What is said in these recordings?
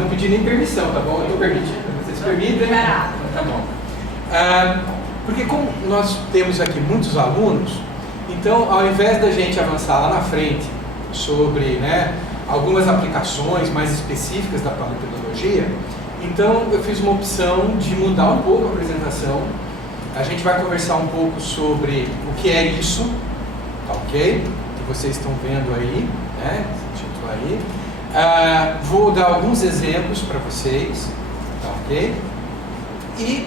não pedi nem permissão, tá bom? Eu estou permitindo. Vocês permitem? Tá bom. Porque como nós temos aqui muitos alunos, então ao invés da gente avançar lá na frente sobre, né, algumas aplicações mais específicas da paleontologia, então eu fiz uma opção de mudar um pouco a apresentação. A gente vai conversar um pouco sobre o que é isso, tá ok? Que vocês estão vendo aí, né? Esse título aí. Vou dar alguns exemplos para vocês, tá ok? E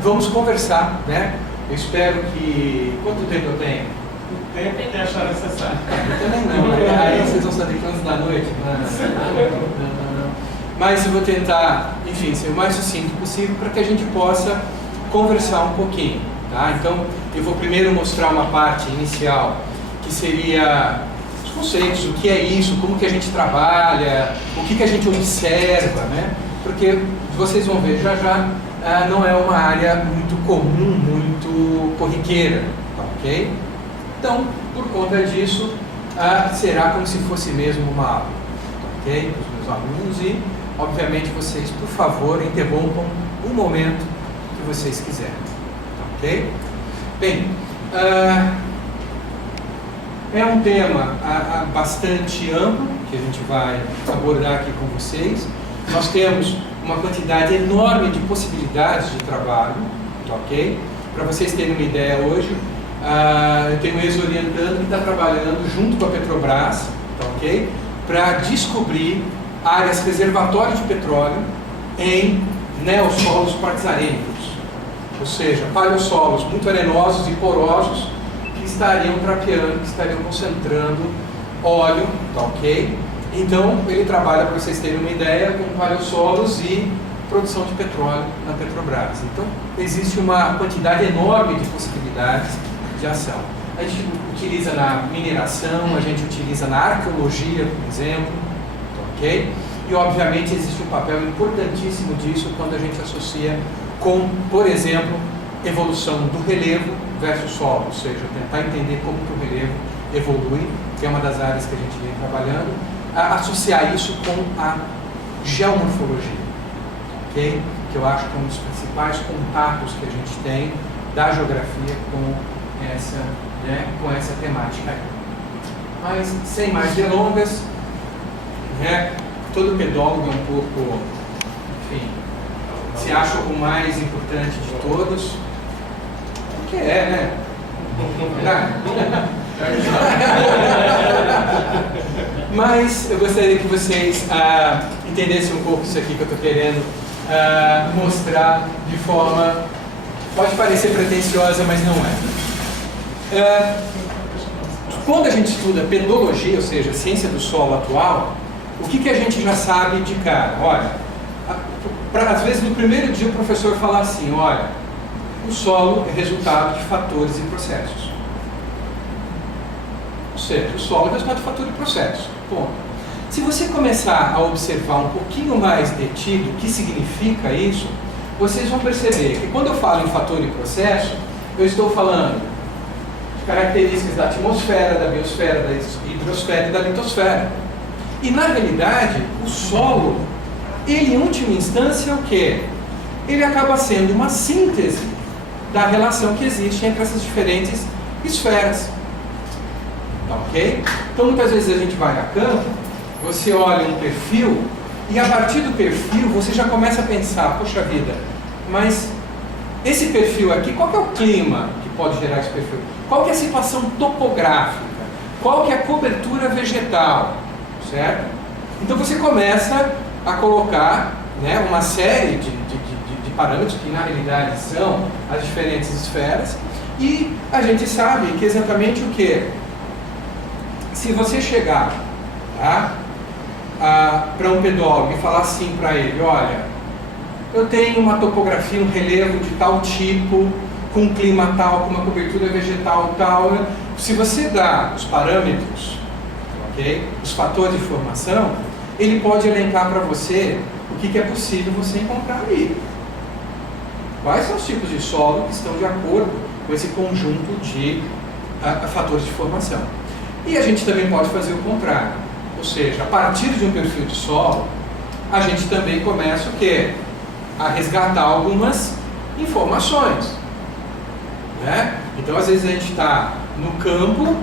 vamos conversar, né? Eu espero que... Quanto tempo eu tenho? O tempo que achar necessário. Eu também não, né? Aí vocês vão saber quantos da noite. Não. Mas eu vou tentar, enfim, ser o mais sucinto possível para que a gente possa conversar um pouquinho, tá? Então, eu vou primeiro mostrar uma parte inicial, que seria os conceitos, o que é isso, como que a gente trabalha, o que a gente observa, né? Porque vocês vão ver já não é uma área muito comum, muito corriqueira, tá ok? Então, por conta disso, será como se fosse mesmo uma aula, tá ok? Para os meus alunos e, obviamente, vocês, por favor, interrompam um momento que vocês quiserem, tá ok? Bem, é um tema bastante amplo que a gente vai abordar aqui com vocês. Nós temos uma quantidade enorme de possibilidades de trabalho, tá ok? Para vocês terem uma ideia hoje, eu tenho um ex-orientando que está trabalhando junto com a Petrobras, tá ok? Para descobrir áreas reservatórios de petróleo em neossolos quartzarênicos, ou seja, paleossolos muito arenosos e porosos que estariam trapeando, que estariam concentrando óleo, tá ok? Então, ele trabalha, para vocês terem uma ideia, com paleossolos e produção de petróleo na Petrobras. Então, existe uma quantidade enorme de possibilidades de ação. A gente utiliza na mineração, a gente utiliza na arqueologia, por exemplo, ok? E, obviamente, existe um papel importantíssimo disso quando a gente associa com, por exemplo, evolução do relevo versus solo, ou seja, tentar entender como que o relevo evolui, que é uma das áreas que a gente vem trabalhando, associar isso com a geomorfologia, ok? Que eu acho que é um dos principais contatos que a gente tem da geografia com essa temática aí. Mas, sem mais delongas, né, todo pedólogo é um pouco, enfim, se acha o mais importante de todos, que né? Mas eu gostaria que vocês entendessem um pouco isso aqui que eu estou querendo mostrar de forma, pode parecer pretensiosa, mas não é. Quando a gente estuda pedologia, ou seja, ciência do solo atual, o que a gente já sabe de cara? Olha, às vezes no primeiro dia o professor fala assim, olha, o solo é resultado de fatores e processos. Ou seja, o solo é resultado de fator e processo. Bom, se você começar a observar um pouquinho mais detido o que significa isso, vocês vão perceber que quando eu falo em fator e processo, eu estou falando de características da atmosfera, da biosfera, da hidrosfera e da litosfera. E na realidade, o solo, ele em última instância é o quê? Ele acaba sendo uma síntese da relação que existe entre essas diferentes esferas. Ok? Então muitas vezes a gente vai a campo, você olha um perfil e a partir do perfil você já começa a pensar, poxa vida, mas esse perfil aqui, qual que é o clima que pode gerar esse perfil? Qual que é a situação topográfica? Qual que é a cobertura vegetal? Certo? Então você começa a colocar, né, uma série de parâmetros que na realidade são as diferentes esferas e a gente sabe que exatamente o que? Se você chegar, tá, para um pedólogo e falar assim para ele, olha, eu tenho uma topografia, um relevo de tal tipo, com um clima tal, com uma cobertura vegetal tal, né? Se você dá os parâmetros, ok, os fatores de formação, ele pode elencar para você o que é possível você encontrar ali. Quais são os tipos de solo que estão de acordo com esse conjunto de fatores de formação. E a gente também pode fazer o contrário. Ou seja, a partir de um perfil de solo, a gente também começa o quê? A resgatar algumas informações, né? Então, às vezes a gente está no campo,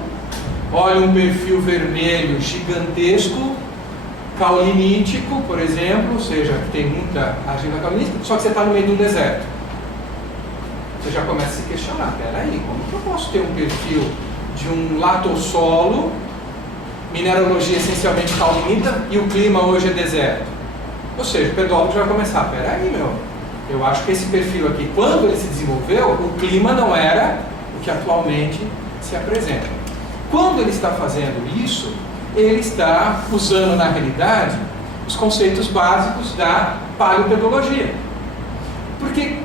olha um perfil vermelho gigantesco, caulinítico, por exemplo, ou seja, tem muita argila caulinítica, só que você está no meio do deserto. Você já começa a se questionar, peraí, como que eu posso ter um perfil de um latossolo, mineralogia essencialmente caulinita, e o clima hoje é deserto? Ou seja, o pedólogo já vai começar, peraí, eu acho que esse perfil aqui, quando ele se desenvolveu, o clima não era o que atualmente se apresenta. Quando ele está fazendo isso, ele está usando na realidade os conceitos básicos da paleopedologia. Porque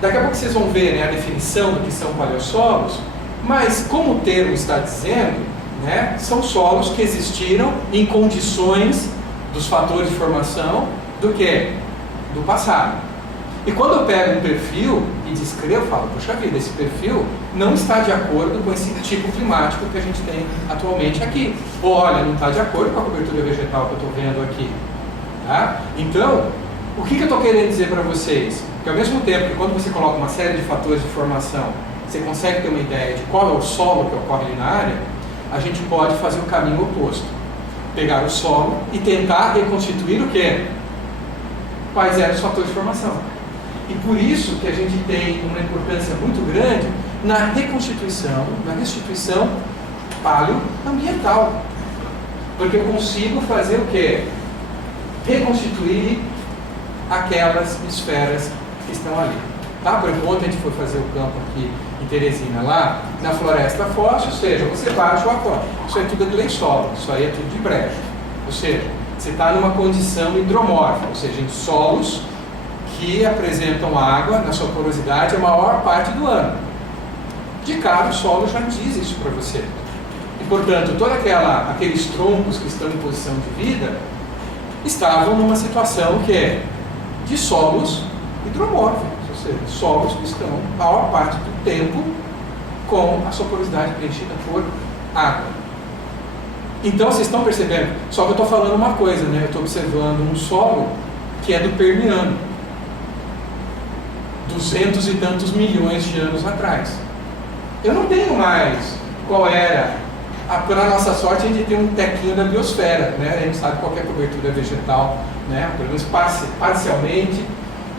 daqui a pouco vocês vão ver, né, a definição do que são paleossolos, mas como o termo está dizendo, né, são solos que existiram em condições dos fatores de formação do que? Do passado. E quando eu pego um perfil e descrevo, eu falo, poxa vida, esse perfil não está de acordo com esse tipo climático que a gente tem atualmente aqui. Ou olha, não está de acordo com a cobertura vegetal que eu estou vendo aqui. Tá? Então, o que eu estou querendo dizer para vocês? Que ao mesmo tempo que quando você coloca uma série de fatores de formação, você consegue ter uma ideia de qual é o solo que ocorre ali na área, a gente pode fazer o caminho oposto. Pegar o solo e tentar reconstituir o quê? Quais eram os fatores de formação. E por isso que a gente tem uma importância muito grande na restituição paleoambiental. Porque eu consigo fazer o quê? Reconstituir aquelas esferas que estão ali. Tá? Por exemplo, ontem a gente foi fazer o campo aqui em Teresina, lá na floresta fóssil, ou seja, você baixa o aquário. Isso é tudo de lençol, isso aí é tudo de brejo. Ou seja, você está numa condição hidromórfica, ou seja, em solos que apresentam água na sua porosidade a maior parte do ano. De cara, o solo já diz isso para você. E, portanto, todos aqueles troncos que estão em posição de vida estavam numa situação que é de solos hidromórficos, ou seja, solos que estão a maior parte do tempo com a sua porosidade preenchida por água. Então, vocês estão percebendo? Só que eu estou falando uma coisa, né? Eu estou observando um solo que é do Permiano, 200 e tantos milhões de anos atrás. Eu não tenho mais qual era, para nossa sorte, a gente tem um tequinho da biosfera, né? A gente sabe qual é a cobertura vegetal, né? Pelo menos parcialmente,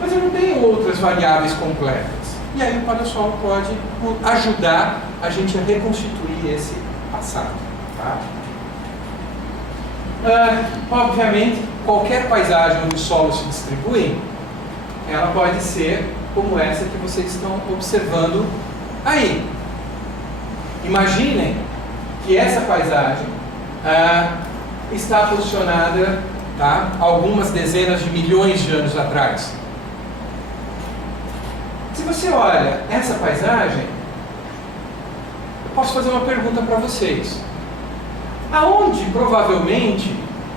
mas eu não tenho outras variáveis completas. E aí o paleossolo pode ajudar a gente a reconstituir esse passado. Tá? Obviamente, qualquer paisagem onde os solos se distribuem, ela pode ser como essa que vocês estão observando aí. Imaginem que essa paisagem está posicionada, tá, algumas dezenas de milhões de anos atrás. Se você olha essa paisagem, eu posso fazer uma pergunta para vocês. Aonde provavelmente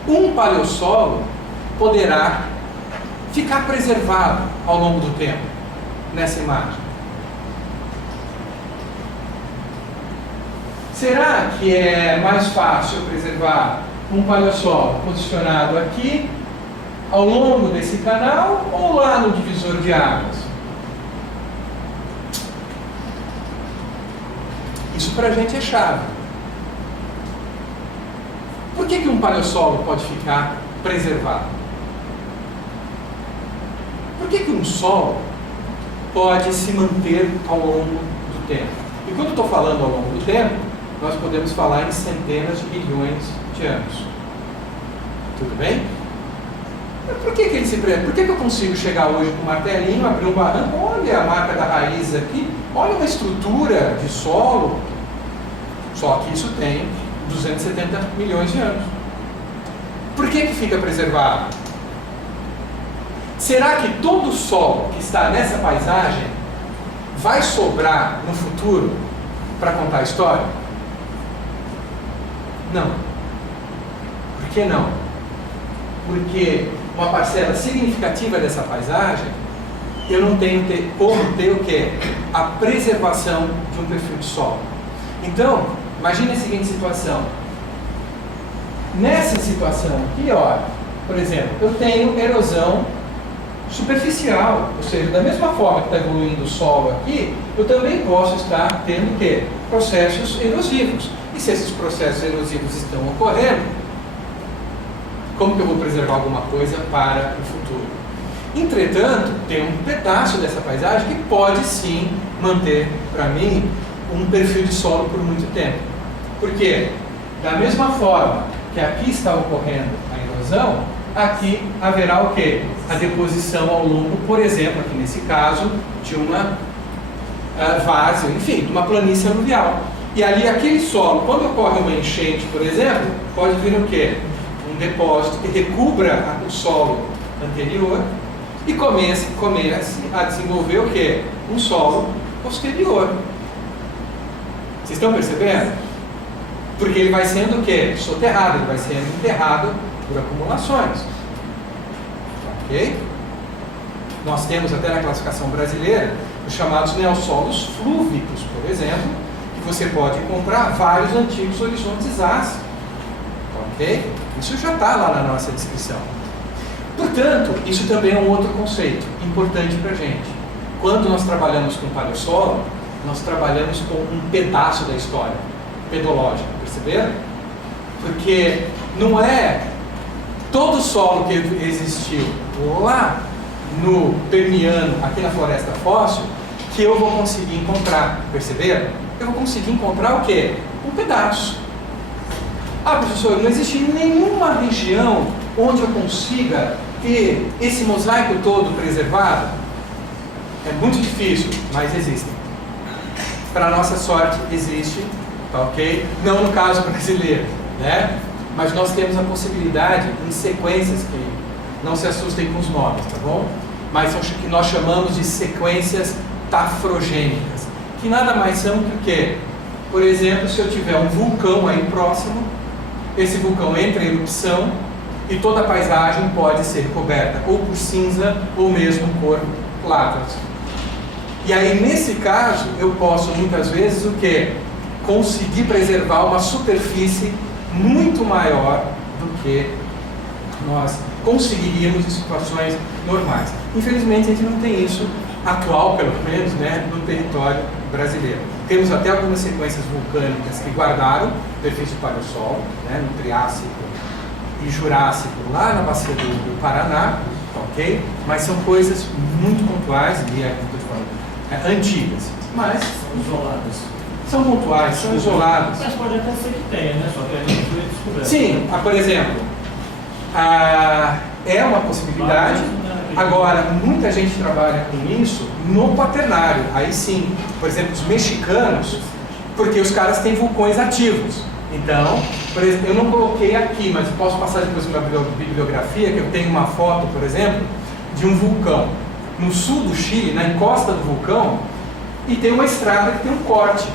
um paleossolo poderá ficar preservado ao longo do tempo nessa imagem? Será que é mais fácil preservar um paleossolo posicionado aqui ao longo desse canal ou lá no divisor de águas? Isso para a gente é chave. Por que um paleossolo pode ficar preservado? Por que um solo pode se manter ao longo do tempo? E quando eu estou falando ao longo do tempo, nós podemos falar em centenas de milhões de anos. Tudo bem? Por que ele se preserva? Por que eu consigo chegar hoje com um martelinho, abrir um barranco? Olha a marca da raiz aqui, olha uma estrutura de solo. Só que isso tem 270 milhões de anos. Por que fica preservado? Será que todo o solo que está nessa paisagem vai sobrar no futuro para contar a história? Não. Por que não? Porque uma parcela significativa dessa paisagem, eu não tenho como ter o quê? A preservação de um perfil de solo. Então, imagine a seguinte situação. nessa situação aqui, ó, por exemplo, eu tenho erosão superficial, ou seja, da mesma forma que está evoluindo o solo aqui, eu também posso estar tendo o quê? Processos erosivos. E se esses processos erosivos estão ocorrendo, como que eu vou preservar alguma coisa para o futuro? Entretanto, tem um pedaço dessa paisagem que pode sim manter, para mim, um perfil de solo por muito tempo. Por quê? Da mesma forma que aqui está ocorrendo a erosão, aqui haverá o quê? A deposição ao longo, por exemplo, aqui nesse caso, de uma várzea, enfim, de uma planície aluvial. E ali aquele solo, quando ocorre uma enchente, por exemplo, pode vir o quê? Um depósito que recubra o solo anterior e comece a desenvolver o quê? Um solo posterior. Vocês estão percebendo? Porque ele vai sendo o quê? Soterrado, ele vai sendo enterrado por acumulações. Ok? Nós temos até na classificação brasileira os chamados neossolos flúvicos, por exemplo, que você pode encontrar vários antigos horizontes ácidos. Ok? Isso já está lá na nossa descrição. Portanto, isso também é um outro conceito importante para a gente. Quando nós trabalhamos com paleossolo, nós trabalhamos com um pedaço da história pedológica, perceberam? Porque não é todo o solo que existiu lá no Permiano, aqui na floresta fóssil, que eu vou conseguir encontrar, perceberam? Eu vou conseguir encontrar o quê? Um pedaço. Ah, professor, não existe nenhuma região onde eu consiga ter esse mosaico todo preservado? É muito difícil, mas existem. Para nossa sorte, existe, tá ok? Não no caso brasileiro, né? Mas nós temos a possibilidade em sequências que não se assustem com os nomes, tá bom? Mas são que nós chamamos de sequências tafrogênicas, que nada mais são do que, por exemplo, se eu tiver um vulcão aí próximo, esse vulcão entra em erupção e toda a paisagem pode ser coberta ou por cinza ou mesmo por lavas. E aí, nesse caso, eu posso muitas vezes o quê? Conseguir preservar uma superfície muito maior do que nós conseguiríamos em situações normais. Infelizmente, a gente não tem isso atual, pelo menos, né, no território brasileiro. Temos até algumas sequências vulcânicas que guardaram perfis de paleossolo, né, no Triássico e Jurássico, lá na bacia do Paraná, ok? Mas são coisas muito pontuais e antigas, mas São isoladas. são pontuais, são isoladas. Mas pode até ser que tenha, né? Só que a gente foi descoberto. Sim, por exemplo, é uma possibilidade. Agora, muita gente trabalha com isso no quaternário. Aí sim, por exemplo, os mexicanos, porque os caras têm vulcões ativos. Então, por exemplo, eu não coloquei aqui, mas posso passar depois uma bibliografia, que eu tenho uma foto, por exemplo, de um vulcão no sul do Chile, na encosta do vulcão, e tem uma estrada que tem um corte.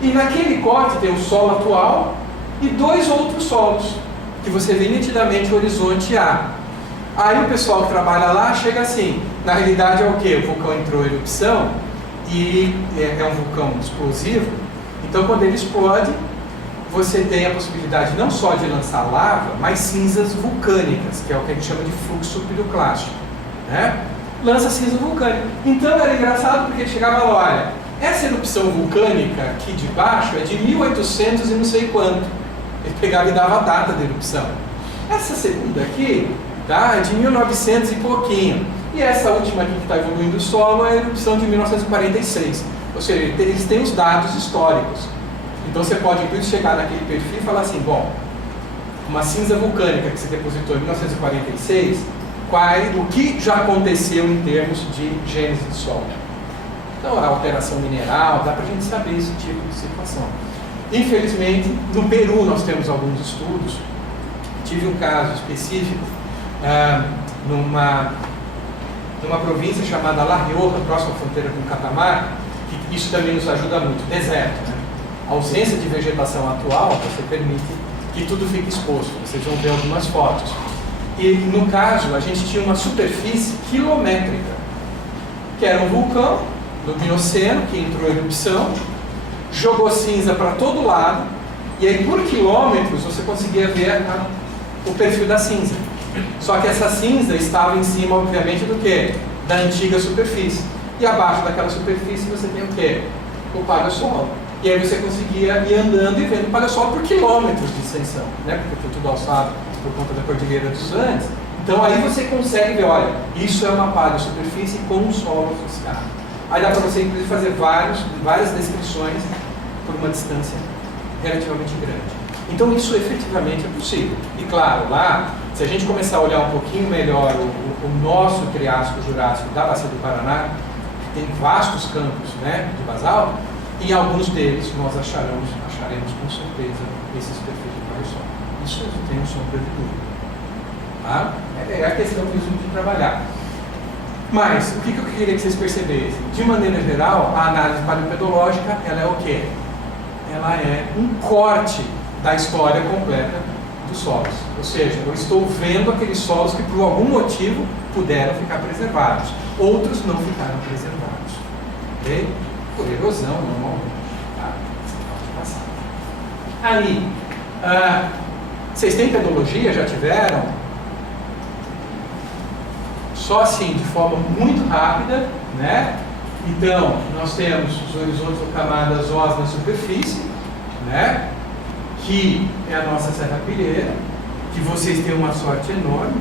E naquele corte tem o solo atual e dois outros solos, que você vê nitidamente o horizonte A. Aí o pessoal que trabalha lá chega assim, na realidade é o que? O vulcão entrou em erupção e é um vulcão explosivo, então quando ele explode, você tem a possibilidade não só de lançar lava, mas cinzas vulcânicas, que é o que a gente chama de fluxo piroclástico, né? Lança cinza vulcânica. Então era engraçado porque ele chegava lá, olha, essa erupção vulcânica aqui de baixo é de 1800 e não sei quanto. Ele pegava e dava a data da erupção. Essa segunda aqui, tá, é de 1900 e pouquinho. E essa última aqui que está evoluindo o solo é a erupção de 1946. Ou seja, eles têm os dados históricos. Então você pode inclusive chegar naquele perfil e falar assim, bom, uma cinza vulcânica que se depositou em 1946, o que já aconteceu em termos de gênese de solo. Então, a alteração mineral, dá para a gente saber esse tipo de situação. Infelizmente, no Peru nós temos alguns estudos. Tive um caso específico numa província chamada La Rioja, próxima à fronteira com Catamarca, que isso também nos ajuda muito, deserto, né? A ausência de vegetação atual, você permite que tudo fique exposto. Vocês vão ver algumas fotos. E, no caso, a gente tinha uma superfície quilométrica, que era um vulcão do Mioceno, que entrou em erupção, jogou cinza para todo lado, E aí, por quilômetros, você conseguia ver o perfil da cinza. Só que essa cinza estava em cima, obviamente, do quê? Da antiga superfície. E abaixo daquela superfície você tem o quê? O paleossolo. E aí você conseguia ir andando e vendo o paleossolo por quilômetros de extensão, né? Porque foi tudo alçado por conta da Cordilheira dos Andes. Então aí você consegue ver, olha, isso é uma paleossuperfície com um solo associado. Aí dá para você, inclusive, fazer várias descrições por uma distância relativamente grande. Então isso efetivamente é possível. E claro, lá, se a gente começar a olhar um pouquinho melhor o nosso Triássico Jurássico da Bacia do Paraná, que tem vastos campos, né, de basalto, em alguns deles nós acharemos com certeza esses perfis de paleossolo. Isso eu tenho sombra de dúvida. Tá? É a questão mesmo de trabalhar. Mas, o que eu queria que vocês percebessem? De maneira geral, a análise paleopedológica, ela é o quê? Ela é um corte da história completa dos solos. Ou seja, eu estou vendo aqueles solos que por algum motivo puderam ficar preservados. Outros não ficaram preservados. Ok? Por erosão, normalmente. Tá? Pode passar. Aí, vocês têm pedologia? Já tiveram? Só assim, de forma muito rápida, né? Então, nós temos os horizontes ou camadas ósseas na superfície, né? Que é a nossa serrapilheira, que vocês têm uma sorte enorme.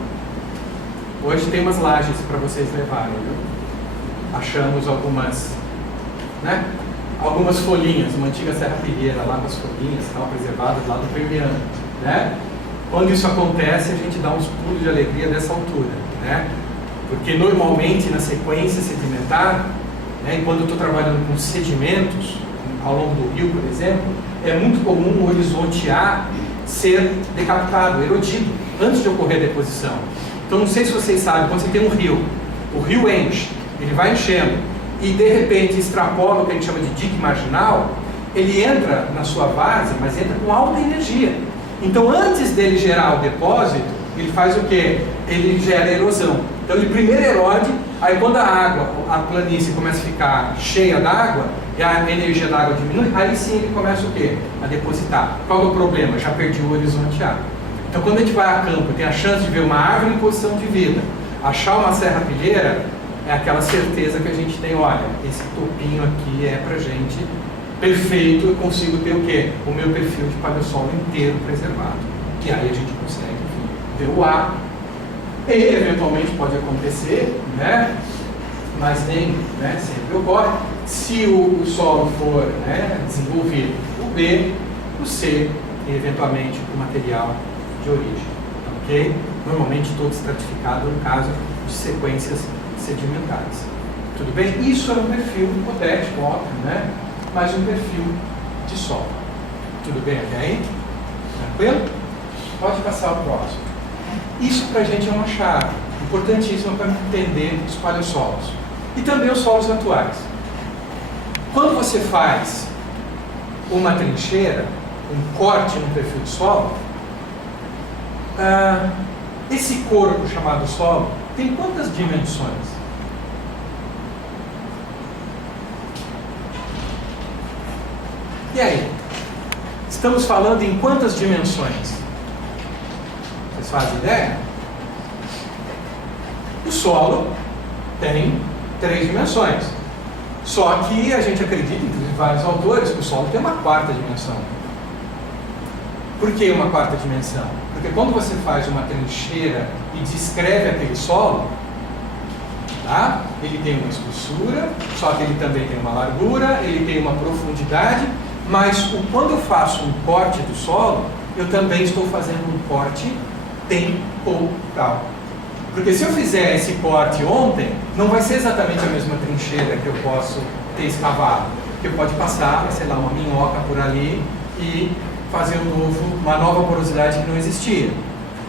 Hoje tem umas lajes para vocês levarem, viu? Achamos algumas, né? Algumas folhinhas, uma antiga serrapilheira lá com as folhinhas, tal, preservadas lá do Permiano, né? Quando isso acontece, a gente dá uns pulos de alegria dessa altura, né? Porque normalmente na sequência sedimentar, né, e quando eu estou trabalhando com sedimentos, ao longo do rio, por exemplo, é muito comum o horizonte A ser decapitado, erodido, antes de ocorrer a deposição. Então, não sei se vocês sabem, quando você tem um rio, o rio enche, ele vai enchendo, e de repente extrapola o que a gente chama de dique marginal, ele entra na sua base, mas entra com alta energia. Então, antes dele gerar o depósito, ele faz o quê? Ele gera erosão. Então ele primeiro erode, aí quando a água, a planície começa a ficar cheia d'água, e a energia da água diminui, aí sim ele começa o quê? A depositar. Qual é o problema? Já perdi o horizonte A. Então quando a gente vai a campo, tem a chance de ver uma árvore em posição de vida, achar uma serrapilheira, é aquela certeza que a gente tem, olha, esse topinho aqui é pra gente perfeito, eu consigo ter o quê? O meu perfil de paleossolo inteiro preservado. E aí a gente consegue, enfim, ver o A. E eventualmente pode acontecer, né? Mas nem, né, sempre ocorre, se o solo for, né, desenvolvido, o B, o C e eventualmente o material de origem, ok? Normalmente todo estratificado no caso de sequências sedimentares. Tudo bem? Isso é um perfil hipotético, óbvio, né? Mas um perfil de solo. Tudo bem até aí? Tranquilo? Pode passar o próximo. Isso para a gente é uma chave importantíssima para entender os paleossolos e também os solos atuais. Quando você faz uma trincheira, um corte no perfil de solo, esse corpo chamado solo tem quantas dimensões? E aí? Estamos falando em quantas dimensões? Vocês fazem ideia? O solo tem 3 dimensões. Só que a gente acredita, inclusive vários autores, que o solo tem uma 4ª dimensão. Por que uma 4ª dimensão? Porque quando você faz uma trincheira e descreve aquele solo, tá? Ele tem uma espessura, só que ele também tem uma largura, ele tem uma profundidade, mas quando eu faço um corte do solo, eu também estou fazendo um corte temporal. Porque se eu fizer esse corte ontem, não vai ser exatamente a mesma trincheira que eu posso ter escavado. Porque pode passar, sei lá, uma minhoca por ali e fazer uma nova porosidade que não existia.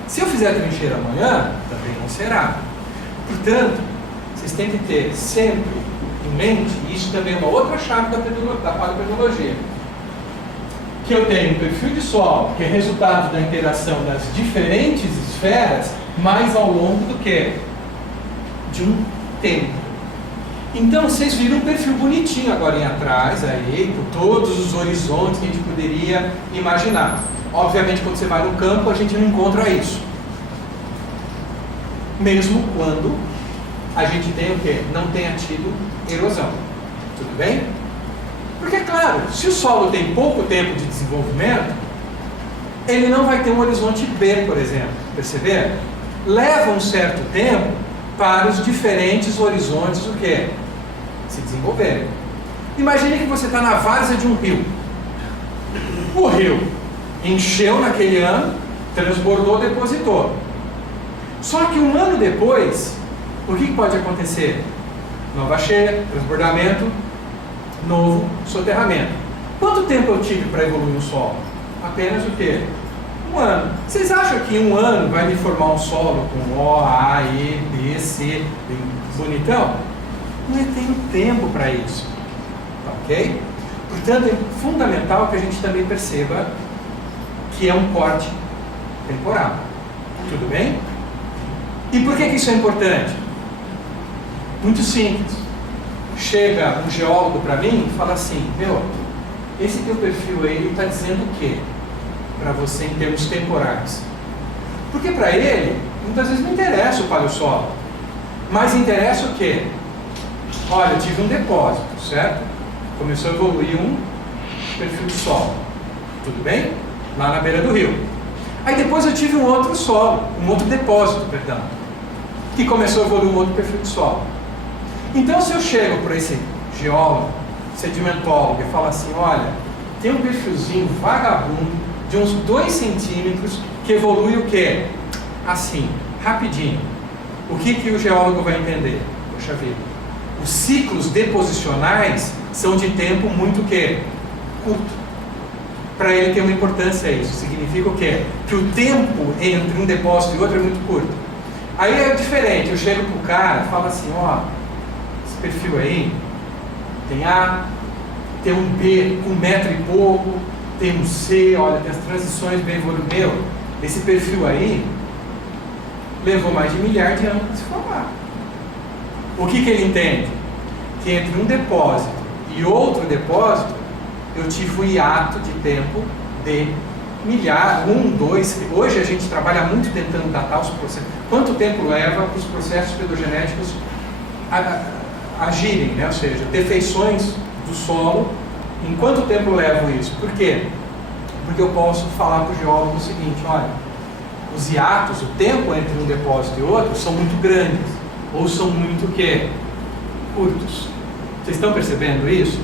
Se eu fizer a trincheira amanhã, também não será. Portanto, vocês têm que ter sempre em mente, e isso também é uma outra chave da paleopedologia, que eu tenho um perfil de solo, que é resultado da interação das diferentes esferas, mas ao longo do quê? De um tempo. Então vocês viram um perfil bonitinho agora em atrás, aí, com todos os horizontes que a gente poderia imaginar. Obviamente, quando você vai no campo, a gente não encontra isso. Mesmo quando a gente tem o quê? Não tenha tido erosão. Tudo bem? Porque, claro, se o solo tem pouco tempo de desenvolvimento, ele não vai ter um horizonte B, por exemplo. Perceberam? Leva um certo tempo para os diferentes horizontes o quê? Se desenvolverem. Imagine que você está na várzea de um rio. O rio encheu naquele ano, transbordou, depositou. Só que um ano depois, o que pode acontecer? Nova cheia, transbordamento, novo soterramento. Quanto tempo eu tive para evoluir no solo? Apenas o quê? Um ano. Vocês acham que em um ano vai me formar um solo com O, A, E, B, C, bem bonitão? Não tenho tempo para isso. Ok? Portanto, é fundamental que a gente também perceba que é um corte temporal. Tudo bem? E por que isso é importante? Muito simples. Chega um geólogo para mim e fala assim: meu, esse teu perfil aí está dizendo o quê para você em termos temporais? Porque para ele, muitas vezes não interessa o paleossolo, mas interessa o quê? Olha, eu tive um depósito, certo? Começou a evoluir um perfil de solo. Tudo bem? Lá na beira do rio. Aí depois eu tive um outro solo, um outro depósito, perdão, que começou a evoluir um outro perfil de solo. Então, se eu chego para esse geólogo, sedimentólogo, e falo assim: olha, tem um perfilzinho vagabundo de uns 2 centímetros que evolui o quê? Assim, rapidinho. O que o geólogo vai entender? Poxa vida, os ciclos deposicionais são de tempo muito o quê? Curto. Para ele ter uma importância isso. Significa o quê? Que o tempo entre um depósito e outro é muito curto. Aí é diferente, eu chego para o cara e falo assim: ó, esse perfil aí tem A, tem um B com 1 metro e pouco, tem um C, olha, tem as transições bem evoluídas. Meu, esse perfil aí levou mais de 1 milhar de anos para se formar. O que ele entende? Que entre um depósito e outro depósito, eu tive um hiato de tempo de milhar, 1, 2, hoje a gente trabalha muito tentando datar os processos. Quanto tempo leva para os processos pedogenéticos agirem, né? Ou seja, defeições do solo, em quanto tempo leva isso? Por quê? Porque eu posso falar para o geólogo o seguinte: olha, os hiatos, o tempo entre um depósito e outro são muito grandes, ou são muito o quê? Curtos. Vocês estão percebendo isso?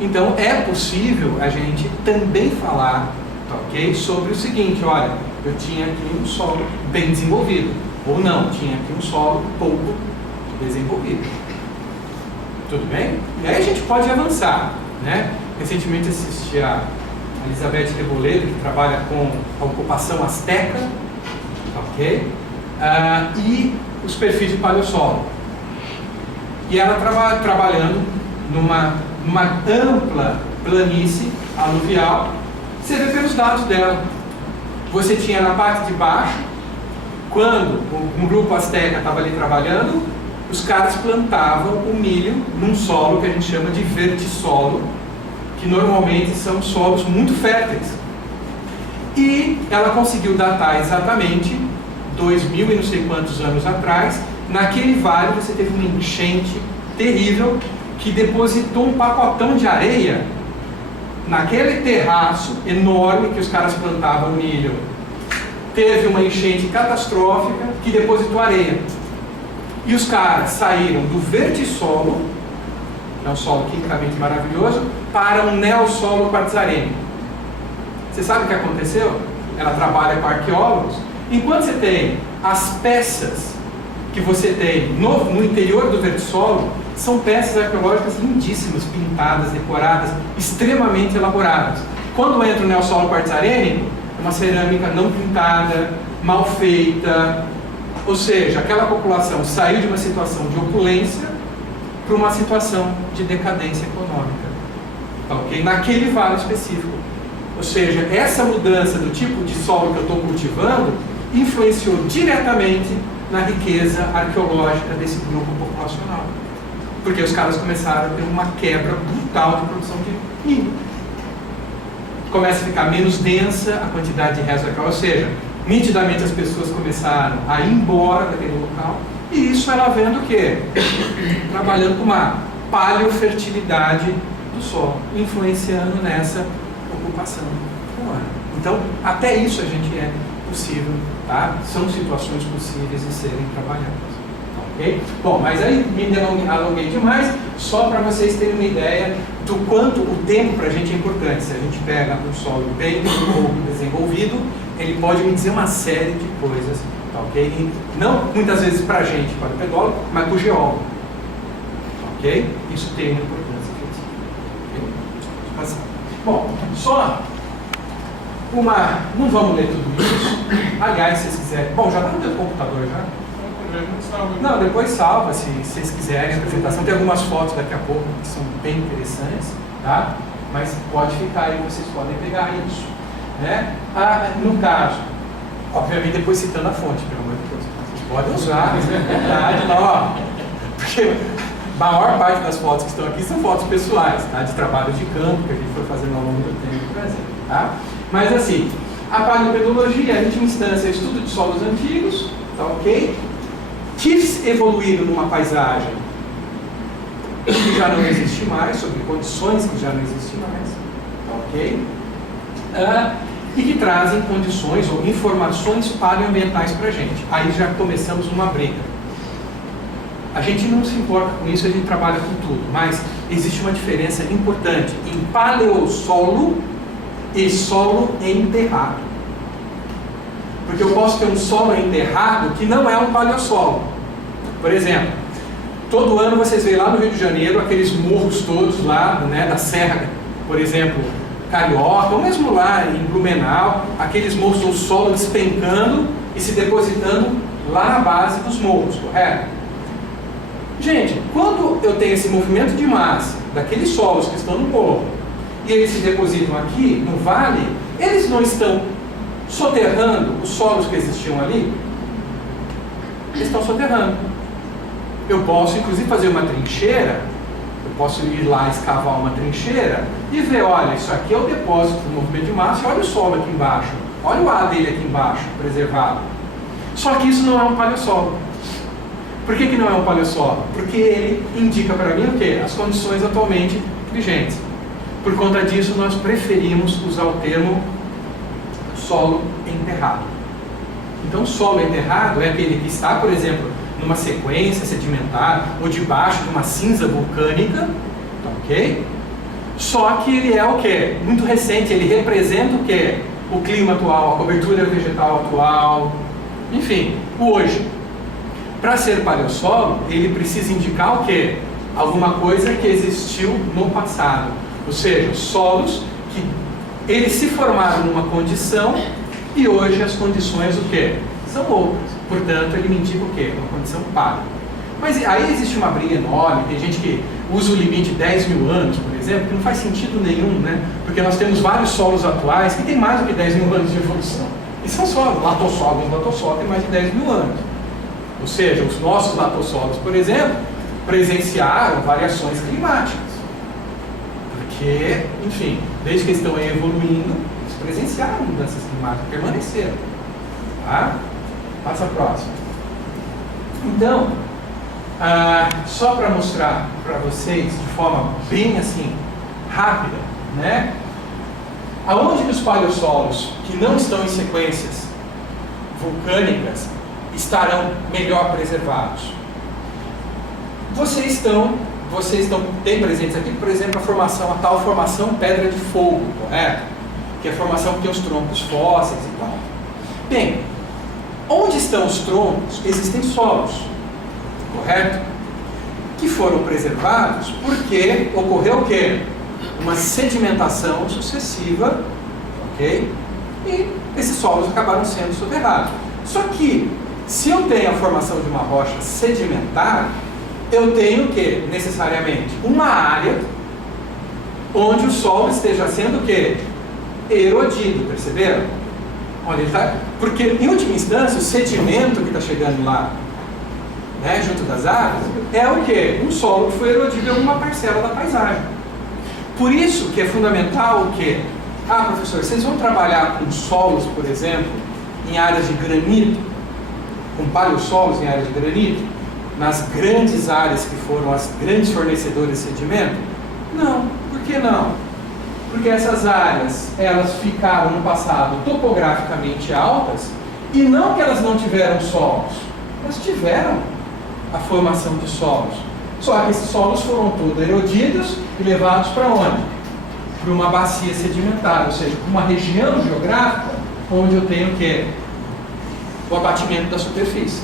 Então é possível a gente também falar, ok, sobre o seguinte: olha, eu tinha aqui um solo bem desenvolvido, ou não, tinha aqui um solo pouco desenvolvido. Tudo bem? E aí a gente pode avançar, né? Recentemente assisti a Elizabeth Reboledo, que trabalha com a ocupação asteca, ok? E os perfis de paleossolo. E ela trabalhando numa ampla planície aluvial. Você vê pelos dados dela. Você tinha na parte de baixo, quando um grupo asteca estava ali trabalhando, os caras plantavam o milho num solo que a gente chama de vertissolo, que normalmente são solos muito férteis. E ela conseguiu datar exatamente 2000 e não sei quantos anos atrás. Naquele vale você teve uma enchente terrível que depositou um pacotão de areia naquele terraço enorme que os caras plantavam milho. Teve uma enchente catastrófica que depositou areia. E os caras saíram do vertissolo, que é um solo quimicamente maravilhoso, para um neossolo quartzarênico. Você sabe o que aconteceu? Ela trabalha com arqueólogos. Enquanto você tem as peças que você tem no interior do vertissolo, são peças arqueológicas lindíssimas, pintadas, decoradas, extremamente elaboradas. Quando entra o neossolo quartzarênico, é uma cerâmica não pintada, mal feita. Ou seja, aquela população saiu de uma situação de opulência para uma situação de decadência econômica. Ok? Naquele vale específico. Ou seja, essa mudança do tipo de solo que eu estou cultivando influenciou diretamente na riqueza arqueológica desse grupo populacional. Porque os caras começaram a ter uma quebra brutal de produção de milho. Começa a ficar menos densa a quantidade de resto daquela, ou seja, nitidamente as pessoas começaram a ir embora daquele local, e isso ela vendo o quê? Trabalhando com uma paleofertilidade do solo, influenciando nessa ocupação humana. Então, até isso a gente é possível, tá? São situações possíveis de serem trabalhadas. Okay? Bom, mas aí me alonguei demais, só para vocês terem uma ideia do quanto o tempo para a gente é importante. Se a gente pega um solo bem desenvolvido, ele pode me dizer uma série de coisas, tá, ok? E não muitas vezes para a gente, para o pedólogo, mas para o geólogo. Ok? Isso tem uma importância. Okay? Mas, bom, só uma... Não vamos ler tudo isso. Aliás, se vocês quiserem... Bom, já está no meu computador, já? Não, depois salva, se vocês quiserem a apresentação. Tem algumas fotos daqui a pouco que são bem interessantes, tá? Mas pode ficar aí, vocês podem pegar isso, né? No caso, obviamente depois citando a fonte, pelo amor de Deus. Vocês podem usar, verdade, lá, ó. Porque a maior parte das fotos que estão aqui são fotos pessoais, tá? De trabalho de campo que a gente foi fazendo ao longo do tempo no Brasil, tá? Mas assim, a paleopedologia, em última instância, é estudo de solos antigos, tá ok? Que evoluíram numa paisagem que já não existe mais, sobre condições que já não existem mais, ok? E que trazem condições ou informações paleoambientais para a gente. Aí já começamos uma briga. A gente não se importa com isso, a gente trabalha com tudo, mas existe uma diferença importante em paleossolo e solo enterrado. Porque eu posso ter um solo enterrado que não é um paleossolo. Por exemplo, todo ano vocês veem lá no Rio de Janeiro aqueles morros todos lá, né, da Serra, por exemplo, Carioca, ou mesmo lá em Blumenau, aqueles morros do solo despencando e se depositando lá na base dos morros, correto? Gente, quando eu tenho esse movimento de massa daqueles solos que estão no morro e eles se depositam aqui no vale, eles não estão soterrando os solos que existiam ali? Eles estão soterrando. Eu posso inclusive fazer uma trincheira, eu posso ir lá escavar uma trincheira e ver, olha, isso aqui é o depósito do movimento de massa, e olha o solo aqui embaixo, olha o ar dele aqui embaixo, preservado. Só que isso não é um paleossolo. Por que não é um paleossolo? Porque ele indica para mim o quê? As condições atualmente vigentes. Por conta disso, nós preferimos usar o termo solo enterrado. Então, solo enterrado é aquele que está, por exemplo, numa sequência sedimentar ou debaixo de uma cinza vulcânica, ok? Só que ele é o quê? Muito recente, ele representa o quê? O clima atual, a cobertura vegetal atual, enfim, o hoje. Para ser paleossolo, ele precisa indicar o quê? Alguma coisa que existiu no passado. Ou seja, solos que eles se formaram numa condição e hoje as condições o quê? São outras. Portanto, ele me indica o quê? Uma condição paleo. Mas aí existe uma briga enorme, tem gente que usa o limite de 10 mil anos, por exemplo, que não faz sentido nenhum, né? Porque nós temos vários solos atuais que têm mais do que 10 mil anos de evolução. E são solos, latossolos, latossolos tem mais de 10 mil anos. Ou seja, os nossos latossolos, por exemplo, presenciaram variações climáticas. Porque, enfim, desde que eles estão aí evoluindo, eles presenciaram mudanças climáticas, permaneceram. Tá? Passa a próxima. Então, só para mostrar para vocês de forma bem assim, rápida, né? Aonde os paleossolos que não estão em sequências vulcânicas estarão melhor preservados? Vocês estão bem presentes aqui, por exemplo, a tal formação Pedra de Fogo, correto? Que é a formação que tem os troncos fósseis e tal. Bem, onde estão os troncos, existem solos, correto? Que foram preservados porque ocorreu o quê? Uma sedimentação sucessiva, ok? E esses solos acabaram sendo soterrados. Só que, se eu tenho a formação de uma rocha sedimentar, eu tenho o quê? Necessariamente uma área onde o solo esteja sendo o quê? Erodido, perceberam? Onde ele está? Porque, em última instância, o sedimento que está chegando lá né, junto das árvores, é o quê? Um solo que foi erodido em alguma parcela da paisagem. Por isso que é fundamental o quê? Ah, professor, vocês vão trabalhar com solos, por exemplo, em áreas de granito, com paleossolos em áreas de granito, nas grandes áreas que foram as grandes fornecedoras de sedimento? Não. Por que não? Porque essas áreas, elas ficaram no passado topograficamente altas, e não que elas não tiveram solos, elas tiveram a formação de solos. Só que esses solos foram todos erodidos e levados para onde? Para uma bacia sedimentar, ou seja, para uma região geográfica onde eu tenho o quê? O abatimento da superfície.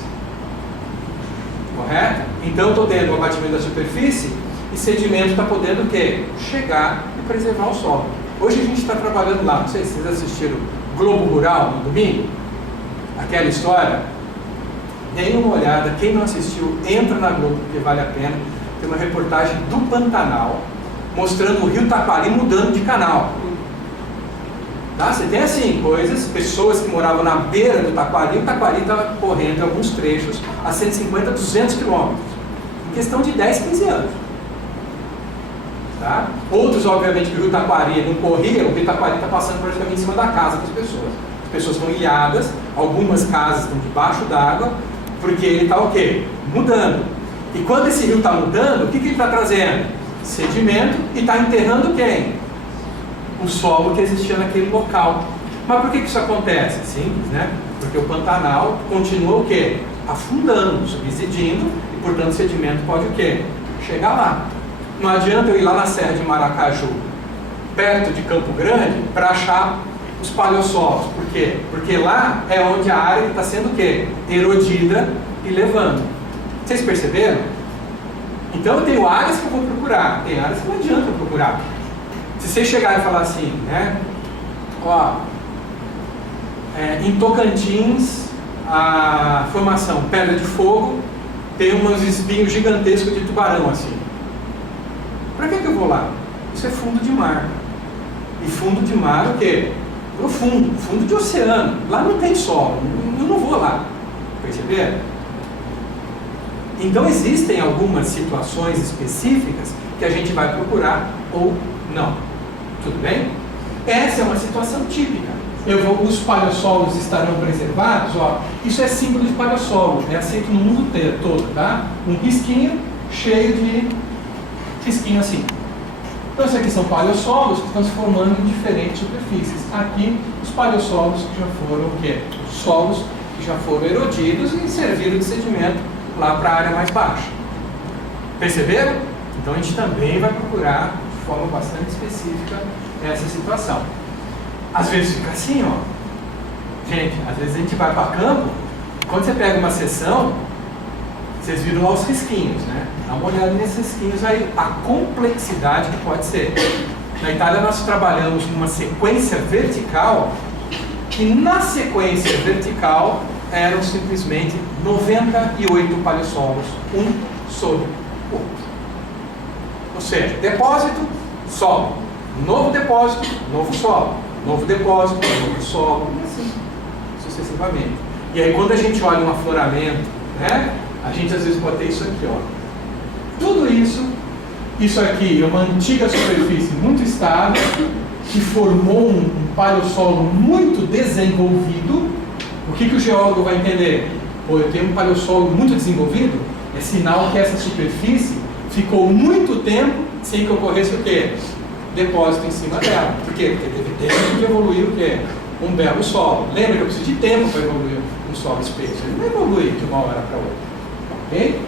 Correto? Então eu estou tendo o abatimento da superfície e sedimento está podendo o quê? Chegar e preservar o solo. Hoje a gente está trabalhando lá, não sei se vocês assistiram Globo Rural no domingo, aquela história. Deem uma olhada, quem não assistiu, entra na Globo, porque vale a pena. Tem uma reportagem do Pantanal, mostrando o rio Taquari mudando de canal. Tá? Você tem assim, pessoas que moravam na beira do Taquari, o Taquari estava correndo em alguns trechos a 150, 200 quilômetros, em questão de 10, 15 anos. Tá? Outros, obviamente, que o rio Taquari não corria, o rio Taquari está passando praticamente em cima da casa das pessoas. As pessoas estão ilhadas, algumas casas estão debaixo d'água, porque ele está o quê? Mudando. E quando esse rio está mudando, o que ele está trazendo? Sedimento, e está enterrando quem? O solo que existia naquele local. Mas por que isso acontece? Simples, né? Porque o Pantanal continua o quê? Afundando, subsidindo, e portanto o sedimento pode o quê? Chegar lá. Não adianta eu ir lá na Serra de Maracaju, perto de Campo Grande, para achar os paleossolos. Por quê? Porque lá é onde a área está sendo o quê? Erodida e levando. Vocês perceberam? Então eu tenho áreas que eu vou procurar, tem áreas que não adianta eu procurar. Se você chegar e falar assim, né? Ó, em Tocantins, a formação Pedra de Fogo tem uns espinhos gigantescos de tubarão assim. Para que eu vou lá? Isso é fundo de mar. E fundo de mar o quê? Profundo, fundo de oceano. Lá não tem solo, eu não vou lá. Perceberam? Então existem algumas situações específicas que a gente vai procurar ou não. Tudo bem? Essa é uma situação típica. Os paleossolos estarão preservados, ó, isso é símbolo de paleossolo, é aceito no mundo todo, tá? Um risquinho cheio de risquinho assim. Então esses aqui são paleossolos que estão se formando em diferentes superfícies. Aqui os paleossolos que já foram o quê? Os solos que já foram erodidos e serviram de sedimento lá para a área mais baixa. Perceberam? Então a gente também vai procurar de forma bastante específica essa situação. Às vezes fica assim, ó. Gente, às vezes a gente vai para campo, quando você pega uma seção, vocês viram lá os risquinhos, né? Dá uma olhada nesses risquinhos aí, a complexidade que pode ser. Na Itália nós trabalhamos numa sequência vertical, e na sequência vertical eram simplesmente 98 paleossolos, um sobre o outro. Ou seja, depósito, solo, novo depósito, novo solo, novo depósito, novo solo, e assim sucessivamente. E aí quando a gente olha um afloramento, né, a gente às vezes pode ter isso aqui, ó. Tudo isso aqui é uma antiga superfície muito estável, que formou um paleossolo muito desenvolvido. O que o geólogo vai entender? Pô, eu tenho um paleossolo muito desenvolvido, é sinal que essa superfície ficou muito tempo sem que ocorresse o quê? Depósito em cima dela. Por quê? Porque teve tempo de evoluir o quê? Um belo solo. Lembra que eu preciso de tempo para evoluir um solo espesso. Ele não evolui de uma hora para outra. Ok?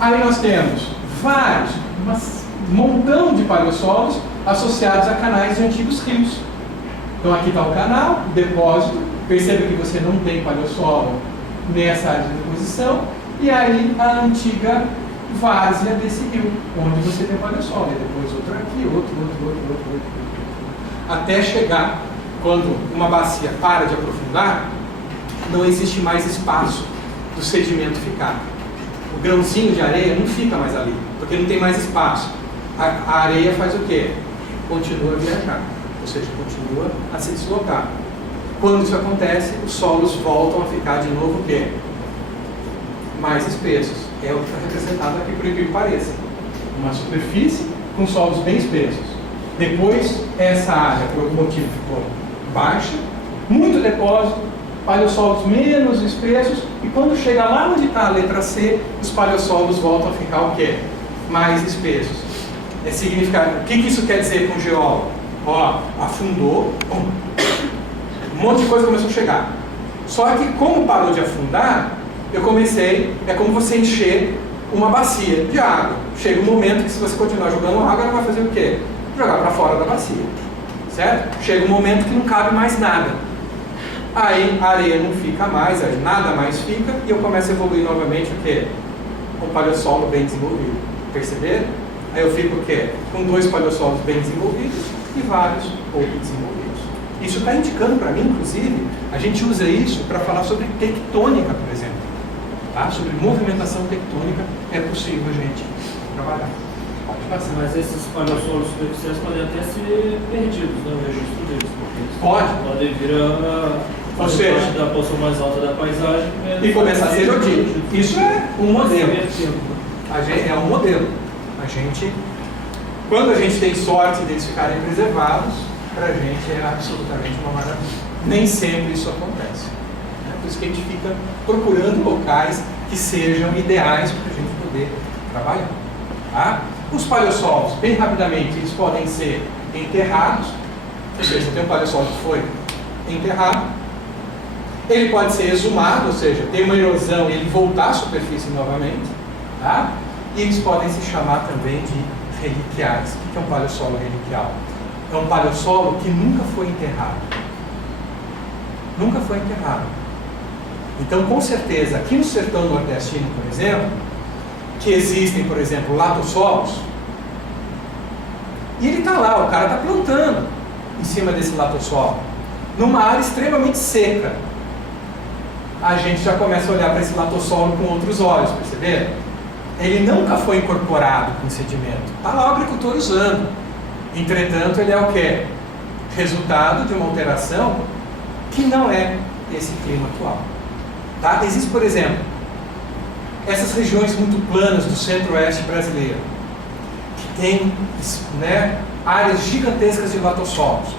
Aí nós temos um montão de paleossolos associados a canais de antigos rios. Então aqui está o canal, o depósito. Perceba que você não tem paleossolo nessa área de deposição. E aí a antiga várzea desse rio, onde você tem paleossolo. E depois outro aqui, outro. Até chegar, quando uma bacia para de aprofundar, não existe mais espaço do sedimento ficar. O grãozinho de areia não fica mais ali, porque não tem mais espaço. A areia faz o quê? Continua a viajar, ou seja, continua a se deslocar. Quando isso acontece, os solos voltam a ficar de novo o quê? Mais espessos. é o que está representado aqui, por incrível que pareça. Uma superfície com solos bem espessos. Depois, essa área, por algum motivo, ficou baixa, muito depósito, paleossolos menos espessos, e quando chega lá onde está a letra C, os paleossolos voltam a ficar o quê? Mais espessos. O que isso quer dizer para um geólogo? Ó, afundou, um monte de coisa começou a chegar. Só que como parou de afundar, é como você encher uma bacia de água. Chega um momento que, se você continuar jogando água, ela vai fazer o quê? Jogar para fora da bacia, certo? Chega um momento que não cabe mais nada. Aí a areia não fica mais, aí nada mais fica, e eu começo a evoluir novamente o quê? Um paleossolo bem desenvolvido. Perceberam? Aí eu fico o quê? Com 2 paleossolos bem desenvolvidos e vários pouco desenvolvidos. Isso está indicando para mim, inclusive, a gente usa isso para falar sobre tectônica, por exemplo. Tá? Sobre movimentação tectônica é possível a gente trabalhar. Pode passar. Mas esses paleossolos superficiais podem até ser perdidos, né, o registro deles, porque eles podem vir a fazer parte da porção mais alta da paisagem e começar a ser erodido. Isso é um modelo. É um modelo. Quando a gente tem sorte deles ficarem preservados, para a gente é absolutamente uma maravilha. Nem sempre isso acontece. Por isso que a gente fica procurando locais que sejam ideais para a gente poder trabalhar. Tá? Os paleossolos, bem rapidamente, eles podem ser enterrados, ou seja, tem um paleossolo que foi enterrado, ele pode ser exumado, ou seja, tem uma erosão e ele voltar à superfície novamente, tá? E eles podem se chamar também de reliquiais. O que é um paleossolo reliquial? É um paleossolo que nunca foi enterrado. Nunca foi enterrado. Então, com certeza, aqui no sertão nordestino, por exemplo, que existem, por exemplo, latossolos, e ele está lá, o cara está plantando em cima desse latossolo, numa área extremamente seca. A gente já começa a olhar para esse latossolo com outros olhos, perceberam? Ele nunca foi incorporado com sedimento. Está lá o agricultor usando. Entretanto, ele é o quê? Resultado de uma alteração que não é esse clima atual. Tá? Existe, por exemplo, essas regiões muito planas do centro-oeste brasileiro, que tem, né, áreas gigantescas de latossolos.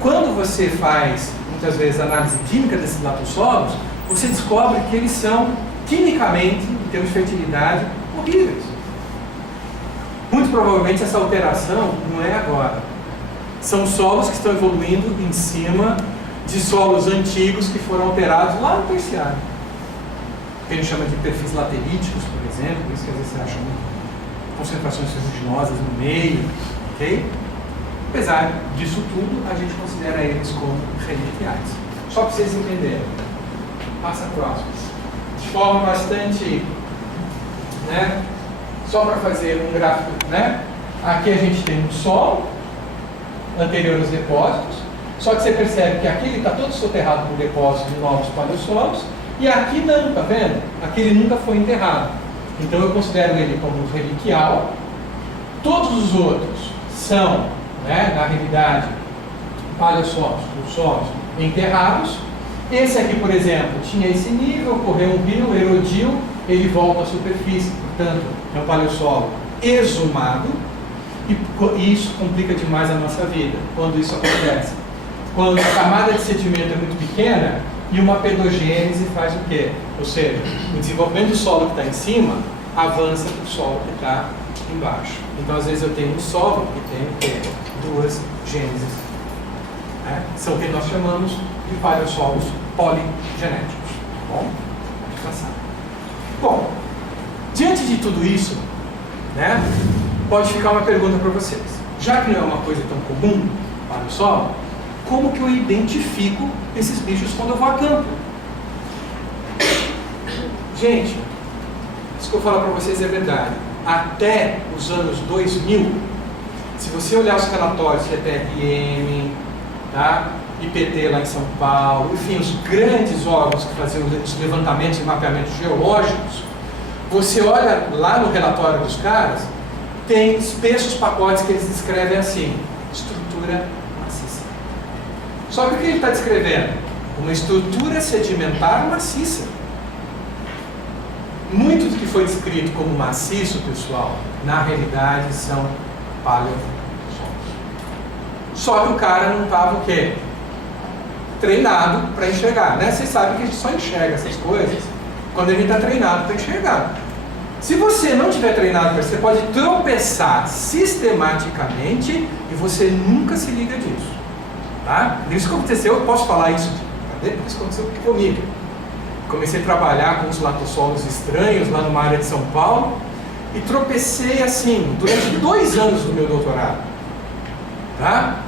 Quando você faz, muitas vezes, análise química desses latossolos, você descobre que eles são, quimicamente, em termos de fertilidade, horríveis. Muito provavelmente essa alteração não é agora. São solos que estão evoluindo em cima de solos antigos que foram alterados lá no terciário. Que a gente chama de perfis lateríticos, por exemplo, por isso que às vezes você acha concentrações ferruginosas no meio, ok? Apesar disso tudo, a gente considera eles como reliquiais. Só para vocês entenderem. Passa próximo. De forma bastante, né? Só para fazer um gráfico, né? Aqui a gente tem um solo anterior aos depósitos, só que você percebe que aqui ele está todo soterrado por depósitos de novos paleossolos, e aqui não, tá vendo? Aqui ele nunca foi enterrado. Então eu considero ele como reliquial. Todos os outros são, né, na realidade, paleossolos, solos enterrados. Esse aqui, por exemplo, tinha esse nível, correu um rio, erodiu, ele volta à superfície, portanto, é um paleossolo exumado, e isso complica demais a nossa vida, quando isso acontece. Quando a camada de sedimento é muito pequena, e uma pedogênese faz o quê? Ou seja, o desenvolvimento do solo que está em cima avança para o solo que está embaixo. Então, às vezes, eu tenho um solo que tem o quê? 2 gêneses. Né? São o que nós chamamos de paleossolos poligenéticos. Tá bom? Pode passar. Bom, diante de tudo isso, né, pode ficar uma pergunta para vocês. Já que não é uma coisa tão comum para o solo, como que eu identifico esses bichos quando eu vou a campo? Gente, isso que eu falo para vocês é verdade. Até os anos 2000, se você olhar os relatórios de ETRM, tá? IPT lá em São Paulo, enfim, os grandes órgãos que faziam os levantamentos e mapeamentos geológicos, você olha lá no relatório dos caras, tem espessos pacotes que eles descrevem assim: estrutura maciça. Só que o que ele está descrevendo? Uma estrutura sedimentar maciça. muito do que foi descrito como maciço, pessoal, na realidade são paleosolos. Só que o cara não estava o quê? Treinado para enxergar, né? Vocês sabem que a gente só enxerga essas coisas quando a gente está treinado para enxergar. Se você não tiver treinado para isso, você pode tropeçar sistematicamente e você nunca se liga disso. Tá? Isso que aconteceu, eu posso falar isso, porque isso aconteceu comigo. Comecei a trabalhar com os latossolos estranhos lá numa área de São Paulo e tropecei assim, durante 2 anos do meu doutorado. Tá?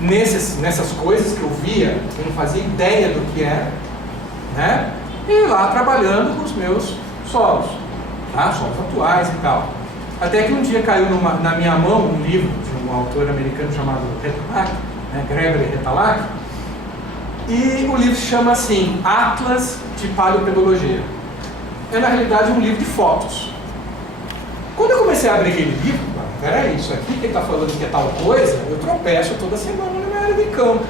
Nessas coisas que eu via, eu não fazia ideia do que era, né? E lá trabalhando com os meus solos, tá? Solos atuais e tal. Até que um dia caiu na minha mão um livro de um autor americano chamado Retalak, né? Gregory Retalak, e o livro se chama assim, Atlas de Paleopedologia. É na realidade um livro de fotos. Quando eu comecei a abrir aquele livro, peraí, isso aqui que ele está falando que é tal coisa, eu tropeço toda semana na minha área de campo.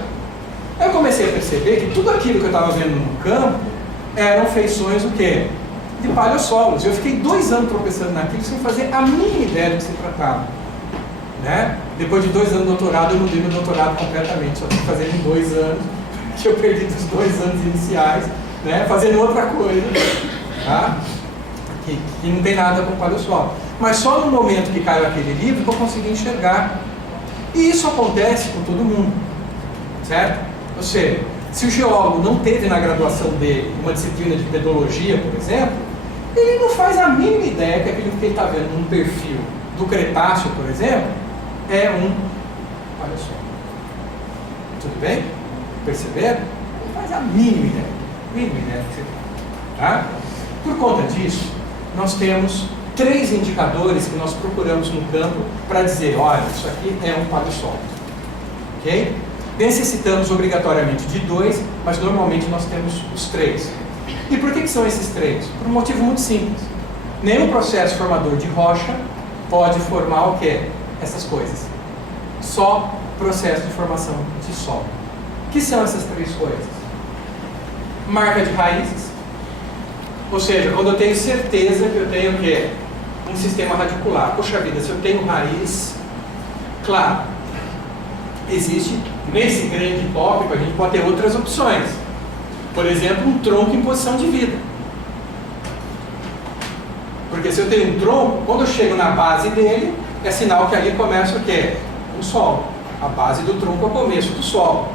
Aí eu comecei a perceber que tudo aquilo que eu estava vendo no campo eram feições o quê? De paleossolos. Eu fiquei 2 anos tropeçando naquilo sem fazer a mínima ideia do que se tratava. Né? Depois de 2 anos de doutorado, eu mudei meu doutorado completamente, só fui fazer em 2 anos, que eu perdi dos 2 anos iniciais, né? Fazendo outra coisa, tá? que não tem nada com paleossolo. Mas só no momento que caiu aquele livro que eu consegui enxergar. E isso acontece com todo mundo, certo? Ou seja, se o geólogo não teve na graduação dele uma disciplina de pedologia, por exemplo, ele não faz a mínima ideia que aquilo que ele está vendo num perfil do Cretáceo, por exemplo, é um paleossolo. Tudo bem? Perceberam? Não faz a mínima ideia. Mínima ideia que você tem. Tá? Por conta disso, nós temos 3 indicadores que nós procuramos no campo para dizer, olha, isso aqui é um paleossolo. Ok? Necessitamos obrigatoriamente de 2, mas normalmente nós temos os 3. E por que são esses 3? Por um motivo muito simples. Nenhum processo formador de rocha pode formar o quê? Essas coisas. Só processo de formação de solo. O que são essas 3 coisas? Marca de raízes. Ou seja, quando eu tenho certeza que eu tenho o quê? Um sistema radicular. Poxa vida, se eu tenho raiz, claro, existe, nesse grande tópico, a gente pode ter outras opções. Por exemplo, um tronco em posição de vida. Porque se eu tenho um tronco, quando eu chego na base dele, é sinal que ali começa o quê? O solo. A base do tronco é o começo do solo.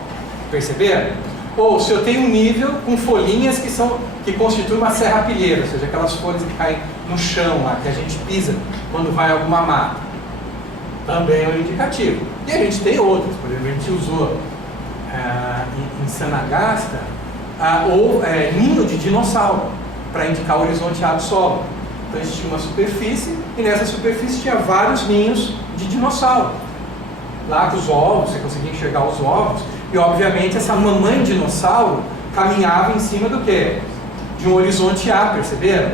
Perceberam? Ou se eu tenho um nível com folhinhas que constituem uma serrapilheira, ou seja, aquelas folhas que caem no chão lá, que a gente pisa quando vai alguma mata. Também é um indicativo. E a gente tem outros, por exemplo, a gente usou em Sanagasta ninho de dinossauro para indicar o horizonteado solo. Então existia uma superfície e nessa superfície tinha vários ninhos de dinossauro. Lá com os ovos, você conseguia enxergar os ovos. E obviamente essa mamãe dinossauro caminhava em cima do quê? De um horizonte A, perceberam?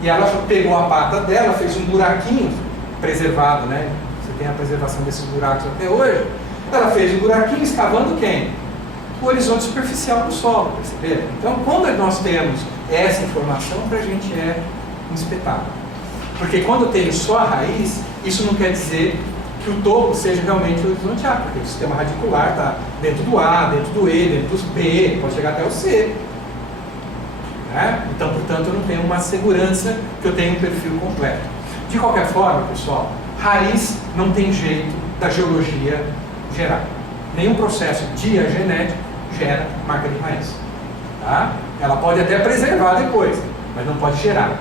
E ela pegou a pata dela, fez um buraquinho preservado, né? Você tem a preservação desses buracos até hoje. Ela fez um buraquinho escavando quem? O horizonte superficial do solo, perceberam? Então quando nós temos essa informação, para a gente é um espetáculo. Porque quando eu tenho só a raiz, isso não quer dizer que o topo seja realmente o horizonte A, porque o sistema radicular está dentro do A, dentro do E, dentro do B, pode chegar até o C. Né? Então, portanto, eu não tenho uma segurança que eu tenho um perfil completo. De qualquer forma, pessoal, raiz não tem jeito da geologia gerar. Nenhum processo diagenético gera marca de raiz. Tá? Ela pode até preservar depois, mas não pode gerar.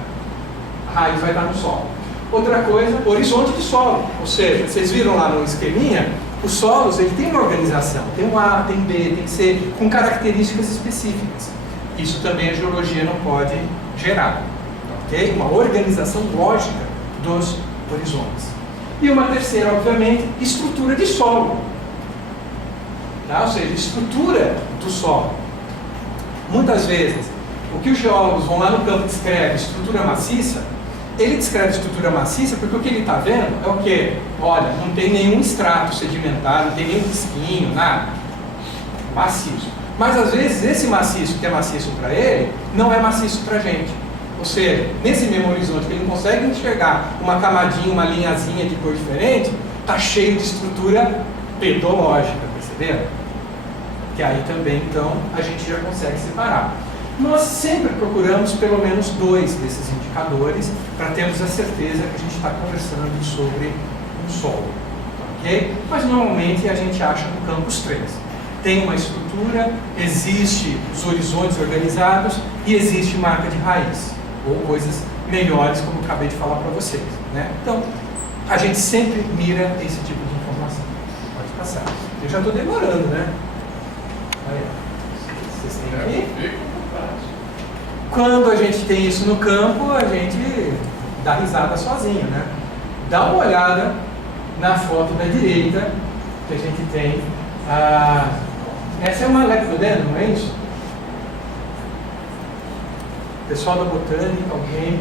A raiz vai estar no solo. Outra coisa, horizonte de solo, ou seja, vocês viram lá no esqueminha, os solos ele tem uma organização, tem um A, tem B, tem C, com características específicas. Isso também a geologia não pode gerar, ok? Uma organização lógica dos horizontes. E uma terceira, obviamente, estrutura de solo, tá? Ou seja, estrutura do solo. Muitas vezes, o que os geólogos vão lá no campo e descrevem estrutura maciça, ele descreve estrutura maciça porque o que ele está vendo é o quê? Olha, não tem nenhum extrato sedimentar, não tem nenhum risquinho, nada. Maciço. Mas às vezes esse maciço que é maciço para ele, não é maciço para a gente. Ou seja, nesse mesmo horizonte que ele não consegue enxergar uma camadinha, uma linhazinha de cor diferente, está cheio de estrutura pedológica, perceberam? Que aí também, então, a gente já consegue separar. Nós sempre procuramos pelo menos 2 desses indicadores para termos a certeza que a gente está conversando sobre um solo, ok? Mas normalmente a gente acha no campus 3. Tem uma estrutura, existe os horizontes organizados e existe marca de raiz, ou coisas melhores, como eu acabei de falar para vocês, né? Então, a gente sempre mira esse tipo de informação. Pode passar. Eu já estou demorando, né? Aí, vocês têm aqui? Quando a gente tem isso no campo, a gente dá risada sozinho, né? Dá uma olhada na foto da direita, que a gente tem. Essa é uma lepidodendron, não é isso? Pessoal da botânica, alguém?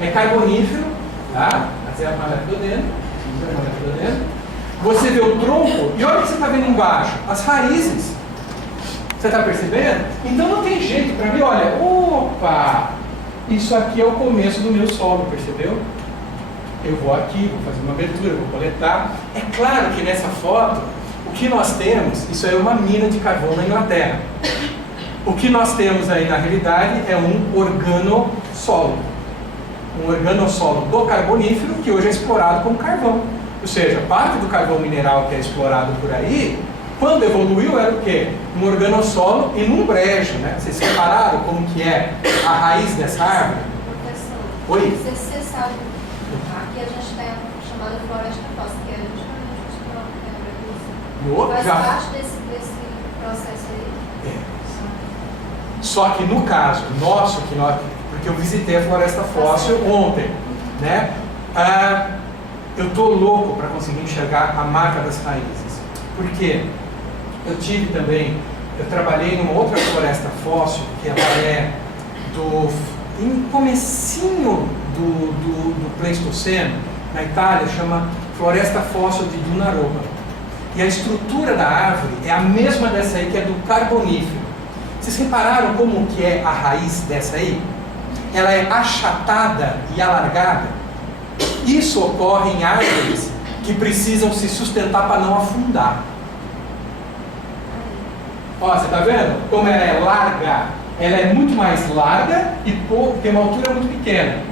É carbonífero, tá? Essa é uma lepidodendron. Você vê o tronco, e olha o que você está vendo embaixo, as raízes. Você está percebendo? Então não tem jeito para mim, olha, opa, isso aqui é o começo do meu solo, percebeu? Eu vou aqui, vou fazer uma abertura, vou coletar. É claro que nessa foto, o que nós temos, isso é uma mina de carvão na Inglaterra. O que nós temos aí na realidade é um organossolo. Um organossolo do carbonífero que hoje é explorado como carvão. Ou seja, parte do carvão mineral que é explorado por aí, quando evoluiu era o quê? Um organossolo e num brejo, né? Vocês repararam como que é a raiz dessa árvore? Professor, Oi? não sei se você sabe, aqui a gente tem a chamada floresta fóssil, que é justamente os troncos, faz Já. parte desse processo aí. Só que no caso nosso, porque eu visitei a floresta fóssil ontem, né? Eu tô louco para conseguir enxergar a marca das raízes. Por quê? Eu trabalhei numa outra floresta fóssil, que ela é em comecinho do Pleistoceno, na Itália, chama Floresta Fóssil de Dunaroba. E a estrutura da árvore é a mesma dessa aí, que é do carbonífero. Vocês repararam como que é a raiz dessa aí? Ela é achatada e alargada. Isso ocorre em árvores que precisam se sustentar para não afundar. Ó, você está vendo como ela é larga? Ela é muito mais larga e tem uma altura muito pequena.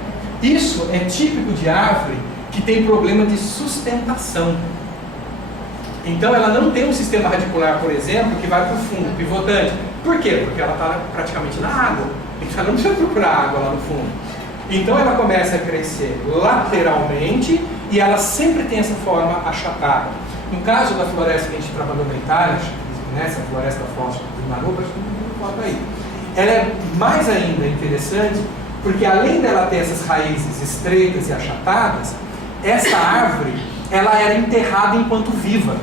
Isso é típico de árvore que tem problema de sustentação. Então ela não tem um sistema radicular, por exemplo, que vai para o fundo, pivotante. Por quê? Porque ela está praticamente na água. Então ela não precisa procurar água lá no fundo. Então ela começa a crescer lateralmente e ela sempre tem essa forma achatada. No caso da floresta que a gente trabalhou na Itália, essa floresta fóssil do Naroba, acho que não foto aí. Ela é mais ainda interessante porque além dela ter essas raízes estreitas e achatadas, essa árvore ela era enterrada enquanto viva.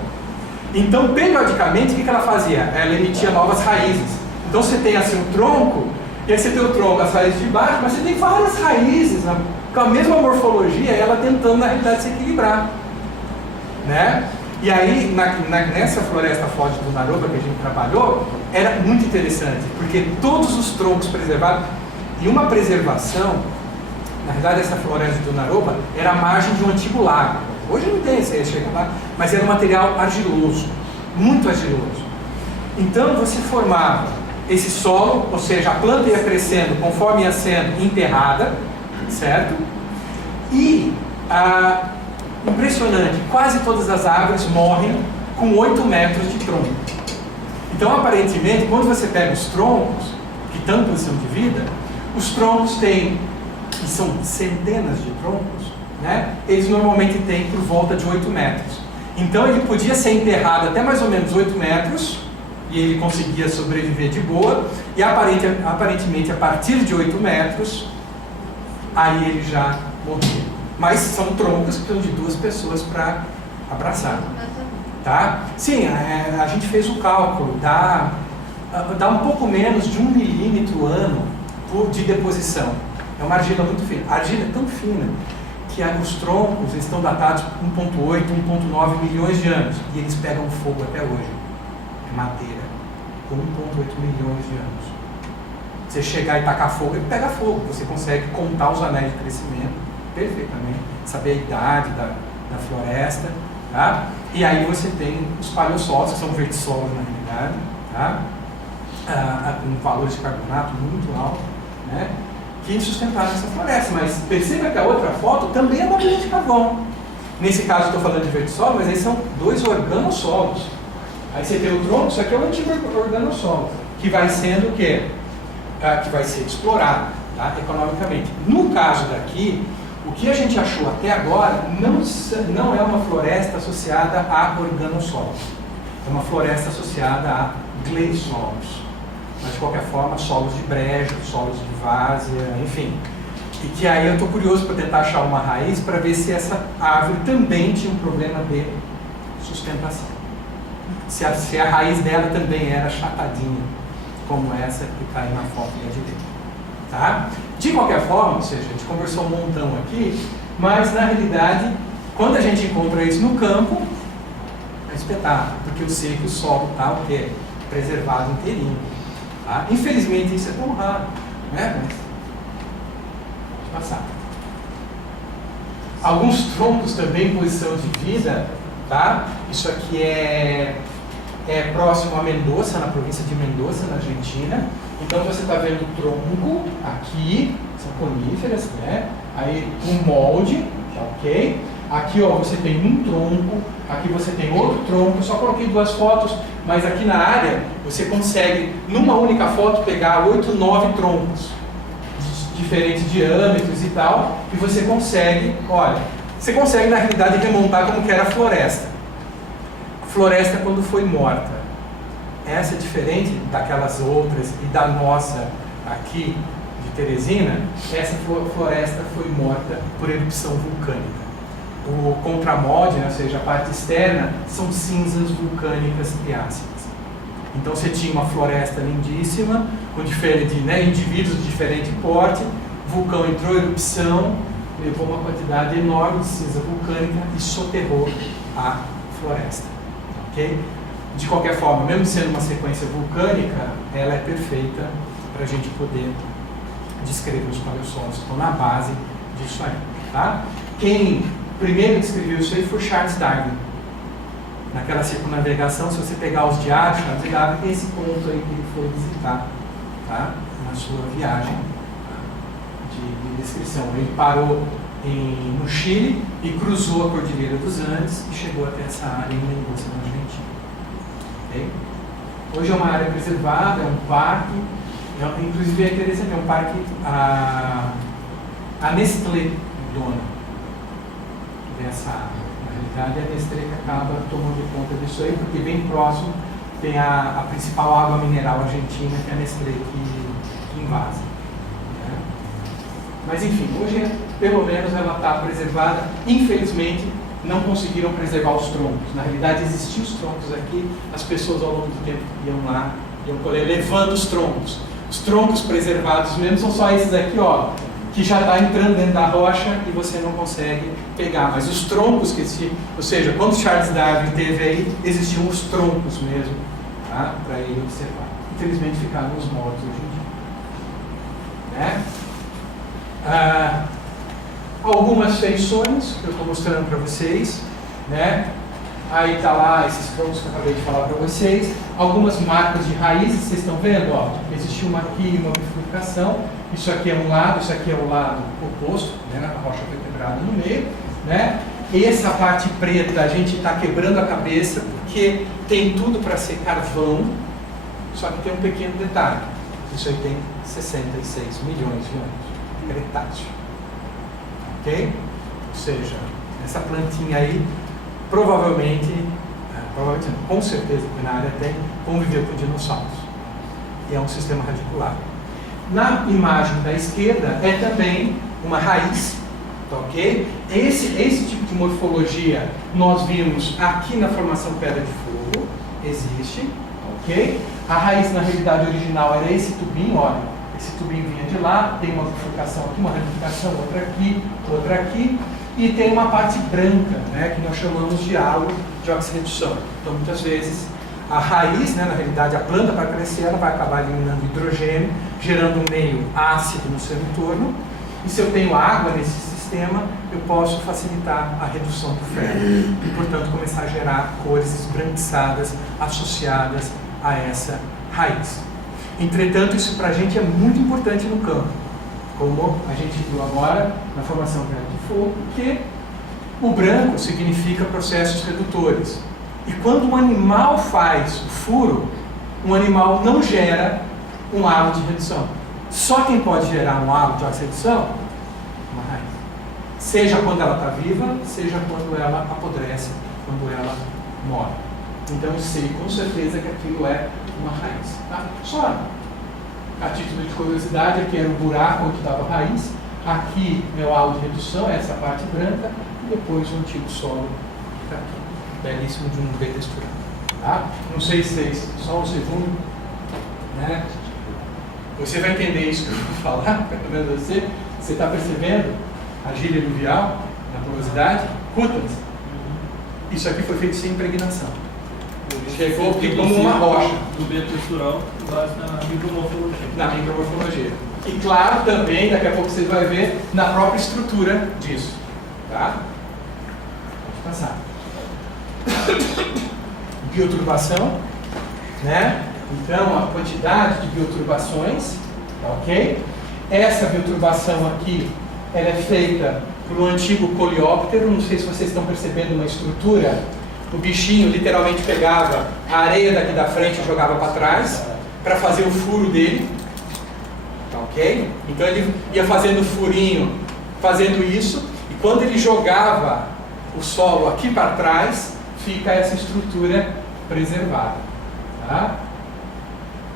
Então, periodicamente, o que ela fazia? Ela emitia novas raízes. Então você tem assim o tronco, e aí você tem o tronco, as raízes de baixo, mas você tem várias raízes, né, com a mesma morfologia, ela tentando na realidade se equilibrar, né? E aí, nessa floresta fóssil do Naroba que a gente trabalhou, era muito interessante, porque todos os troncos preservados, e uma preservação, na verdade essa floresta do Naroba era a margem de um antigo lago. Hoje não tem, você chega lá, mas era um material argiloso, muito argiloso. Então você formava esse solo, ou seja, a planta ia crescendo conforme ia sendo enterrada, certo? E impressionante, quase todas as árvores morrem com 8 metros de tronco. Então, aparentemente, quando você pega os troncos, que estão em posição de vida, os troncos têm, e são centenas de troncos, né? Eles normalmente têm por volta de 8 metros. Então, ele podia ser enterrado até mais ou menos 8 metros, e ele conseguia sobreviver de boa, e aparentemente, a partir de 8 metros, aí ele já morria. Mas são troncos que precisam de 2 pessoas para abraçar. Tá? Sim, a gente fez o cálculo, dá um pouco menos de 1 milímetro ano de deposição. É uma argila muito fina. A argila é tão fina que os troncos estão datados 1,8, 1,9 milhões de anos. E eles pegam fogo até hoje. É madeira, com 1,8 milhões de anos. Você chegar e tacar fogo, ele pega fogo. Você consegue contar os anéis de crescimento perfeitamente, saber a idade da floresta, tá? E aí você tem os paleossolos, que são vertissolos na realidade, tá? Com valores de carbonato muito altos, né? Que sustentaram essa floresta. Mas perceba que a outra foto também é uma mina de carvão. Nesse caso eu estou falando de vertissolo, mas aí são 2 organossolos. Aí você tem o tronco, isso aqui é o antigo organossolo, que vai sendo o quê? Que vai ser explorado, tá? Economicamente. No caso daqui, o que a gente achou até agora não é uma floresta associada a organossolos. É uma floresta associada a gleissolos. Mas de qualquer forma, solos de brejo, solos de várzea, enfim. E que aí eu estou curioso para tentar achar uma raiz para ver se essa árvore também tinha um problema de sustentação. Se a raiz dela também era achatadinha, como essa que está aí na foto da direita. Tá? De qualquer forma, ou seja, a gente conversou um montão aqui, mas na realidade, quando a gente encontra isso no campo, é espetáculo, porque eu sei que o solo está o quê? Preservado inteirinho. Tá? Infelizmente isso é tão raro, né? Mas passar. Alguns troncos também em posição de vida, tá? Isso aqui é próximo a Mendoza, na província de Mendoza, na Argentina. Então você está vendo o tronco aqui, são coníferas, né? Aí um molde, ok? Aqui ó, você tem um tronco, aqui você tem outro tronco. Eu só coloquei 2 fotos, mas aqui na área você consegue, numa única foto, pegar 8, 9 troncos de diferentes diâmetros e tal, e você consegue, olha, você consegue na realidade remontar como que era a floresta. A floresta quando foi morta. Essa é diferente daquelas outras e da nossa aqui de Teresina. Essa floresta foi morta por erupção vulcânica. O contramolde, né, ou seja, a parte externa, são cinzas vulcânicas e ácidas. Então você tinha uma floresta lindíssima, com indivíduos de diferente porte, o vulcão entrou em erupção, levou uma quantidade enorme de cinza vulcânica e soterrou a floresta. Okay? De qualquer forma, mesmo sendo uma sequência vulcânica, ela é perfeita para a gente poder descrever os paleossolos, estão na base disso aí. Tá? Quem primeiro descreveu isso aí foi Charles Darwin. Naquela circunnavegação, se você pegar os diários, Charles Darwin tem esse ponto aí que ele foi visitar, tá? Na sua viagem de descrição. Ele parou no Chile e cruzou a Cordilheira dos Andes e chegou até essa área em Mendoza, na Argentina. Okay? Hoje é uma área preservada, é um parque, inclusive é interessante, é um parque a Nestlé dona dessa área. Na realidade é a Nestlé que acaba tomando conta disso aí, porque bem próximo tem a principal água mineral argentina, que é a Nestlé que invasa. Né? Mas enfim, hoje pelo menos ela está preservada. Infelizmente não conseguiram preservar os troncos. Na realidade existiam os troncos aqui, as pessoas ao longo do tempo iam lá, iam colher, levando os troncos. Os troncos preservados mesmo são só esses aqui, ó, que já está entrando dentro da rocha e você não consegue pegar. Mas os troncos que existiam, ou seja, quando Charles Darwin esteve aí, existiam os troncos mesmo, tá? Para ele observar. Infelizmente ficaram os mortos hoje em dia. Né? Algumas feições que eu estou mostrando para vocês, né? Aí está lá esses troncos que eu acabei de falar para vocês. Algumas marcas de raízes, vocês estão vendo? Ó, existiu aqui uma bifurcação. Isso aqui é um lado, isso aqui é o lado oposto, né? A rocha foi quebrada no meio, né? Essa parte preta a gente está quebrando a cabeça porque tem tudo para ser carvão, só que tem um pequeno detalhe. Isso aí tem 66 milhões de anos. Cretáceo. Ok? Ou seja, essa plantinha aí provavelmente não, com certeza que na área tem, conviveu com dinossauros. E é um sistema radicular. Na imagem da esquerda é também uma raiz, tá, ok? Esse tipo de morfologia nós vimos aqui na formação Pedra de Fogo, existe, ok? A raiz na realidade original era esse tubinho, olha, esse tubinho vinha de lá, tem uma bifurcação aqui, uma ramificação, outra aqui, e tem uma parte branca, né, que nós chamamos de halo de oxirredução. Então muitas vezes A raiz, né, na realidade, a planta para crescer, ela vai acabar eliminando hidrogênio, gerando um meio ácido no seu entorno. E se eu tenho água nesse sistema, eu posso facilitar a redução do ferro e, portanto, começar a gerar cores esbranquiçadas associadas a essa raiz. Entretanto, isso para a gente é muito importante no campo, como a gente viu agora na formação de fogo, que o branco significa processos redutores. E quando um animal faz o furo, um animal não gera um halo de redução. Só quem pode gerar um halo de redução? Uma raiz. Seja quando ela está viva, seja quando ela apodrece, quando ela morre. Então eu sei com certeza que aquilo é uma raiz. Tá? Só a título de curiosidade, aqui era o buraco onde estava a raiz, aqui é o halo de redução, essa parte branca, e depois o antigo solo que está aqui. Belíssimo de um bem texturado. Tá? Não sei se vocês, só um segundo, né? Você vai entender isso que eu vou falar, pelo menos você está percebendo a gíria luvial, na porosidade, cútans. Isso aqui foi feito sem impregnação. Chegou aqui como uma rocha. Do bem textural, base na micromorfologia. Na micromorfologia. E claro, também, daqui a pouco vocês vão ver, na própria estrutura disso. Tá? Pode passar. Bioturbação, né? Então, a quantidade de bioturbações, ok? Essa bioturbação aqui, ela é feita por um antigo coleóptero, não sei se vocês estão percebendo uma estrutura. O bichinho literalmente pegava a areia daqui da frente e jogava para trás, para fazer o furo dele, ok? Então ele ia fazendo o furinho, fazendo isso, e quando ele jogava o solo aqui para trás, fica essa estrutura preservada. Tá?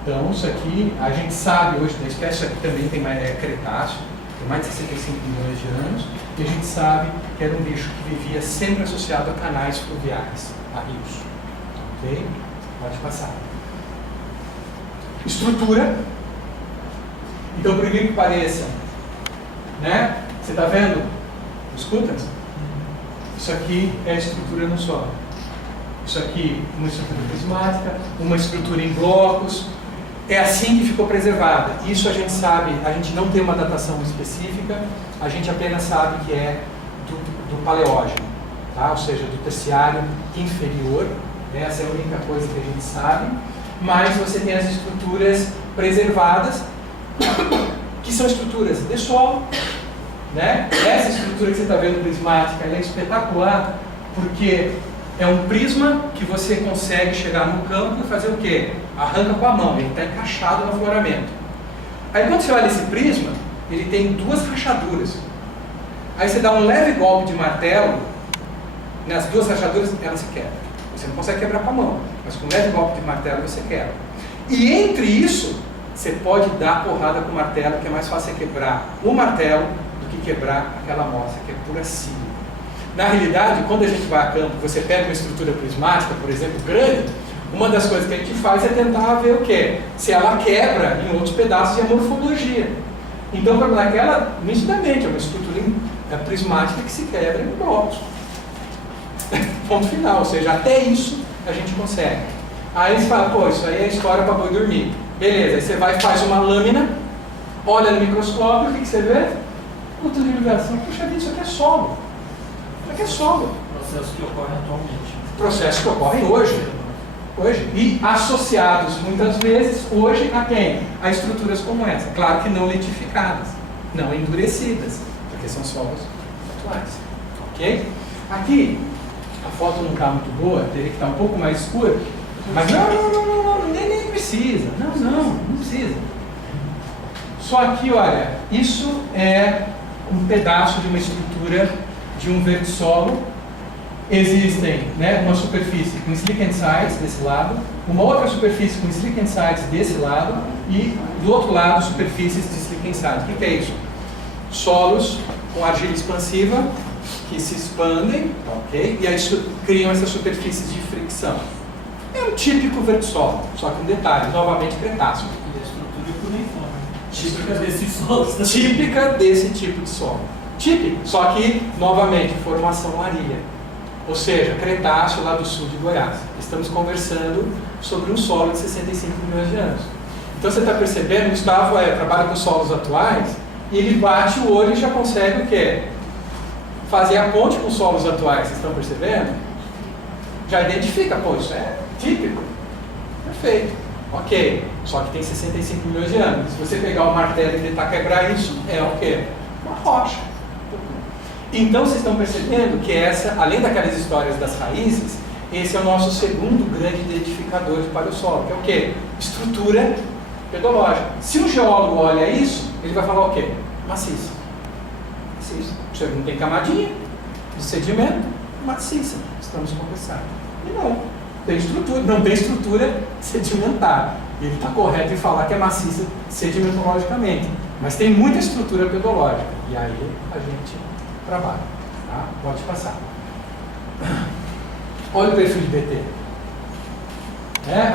Então, isso aqui, a gente sabe hoje da espécie, isso aqui também tem mais, Cretáceo, tem mais de 65 milhões de anos, e a gente sabe que era um bicho que vivia sempre associado a canais fluviais, a rios. Ok? Pode passar. Estrutura. Então, por incrível que pareça, né? Você está vendo? Escuta? Isso aqui é a estrutura no solo. Isso aqui, uma estrutura prismática, uma estrutura em blocos. É assim que ficou preservada. Isso a gente sabe, a gente não tem uma datação específica, a gente apenas sabe que é do paleógeno, tá? Ou seja, do terciário inferior. Essa é a única coisa que a gente sabe. Mas você tem as estruturas preservadas, que são estruturas de solo, né? Essa estrutura que você está vendo prismática, ela é espetacular, porque é um prisma que você consegue chegar no campo e fazer o quê? Arranca com a mão, ele está encaixado no afloramento. Aí quando você olha esse prisma, ele tem duas rachaduras. Aí você dá um leve golpe de martelo, nas duas rachaduras elas se quebram. Você não consegue quebrar com a mão, mas com um leve golpe de martelo você quebra. E entre isso, você pode dar porrada com o martelo, que é mais fácil você quebrar o martelo do que quebrar aquela amostra, que é pura sílica. Na realidade, quando a gente vai a campo, você pega uma estrutura prismática, por exemplo, grande, uma das coisas que a gente faz é tentar ver o quê? Se ela quebra em outros pedaços de morfologia. Então, naquela, nitidamente, é uma estrutura prismática que se quebra em blocos. Ponto final, ou seja, até isso a gente consegue. Aí você fala, pô, isso aí é história para boi dormir. Beleza, aí você vai e faz uma lâmina, olha no microscópio, o que você vê? Puta de ligação, puxa vida, isso aqui é solo. Isso aqui é solo. Processos que ocorrem atualmente. Processos que ocorrem hoje. E associados muitas vezes hoje a quem? A estruturas como essa. Claro que não lentificadas, não endurecidas, porque são solos atuais. Ok? Aqui, a foto não está muito boa, teria que estar um pouco mais escura, mas não, nem precisa. Não precisa. Só aqui, olha, isso é um pedaço de uma estrutura de um vertissolo. Existem, né, uma superfície com slick and sides desse lado, uma outra superfície com slick and sides desse lado e do outro lado superfícies de slick and sides. O que é isso? Solos com argila expansiva que se expandem, ok? E aí criam essas superfícies de fricção. É um típico vertissolo, só que um detalhe, novamente Cretáceo. E a estrutura é cuneiforme. Típica desses solos. Típica desse tipo de solo. Típico, só que, novamente, formação larilha. Ou seja, Cretáceo lá do sul de Goiás. Estamos conversando sobre um solo de 65 milhões de anos. Então você está percebendo, o Gustavo trabalha com solos atuais, e ele bate o olho e já consegue o quê? Fazer a ponte com solos atuais, vocês estão percebendo? Já identifica, pô, isso é típico. Perfeito. Ok, só que tem 65 milhões de anos. Se você pegar o martelo e tentar quebrar isso, é o quê? Uma rocha. Então vocês estão percebendo que essa, além daquelas histórias das raízes, esse é o nosso segundo grande identificador de paleossolo, que é o quê? Estrutura pedológica. Se o geólogo olha isso, ele vai falar o quê? Maciça. Maciça. Você não tem camadinha de sedimento, maciça. Estamos conversando. E não. Tem estrutura, não tem estrutura sedimentar. Ele está correto em falar que é maciça sedimentologicamente. Mas tem muita estrutura pedológica. E aí a gente trabalha. Tá? Pode passar. Olha o perfil de BT.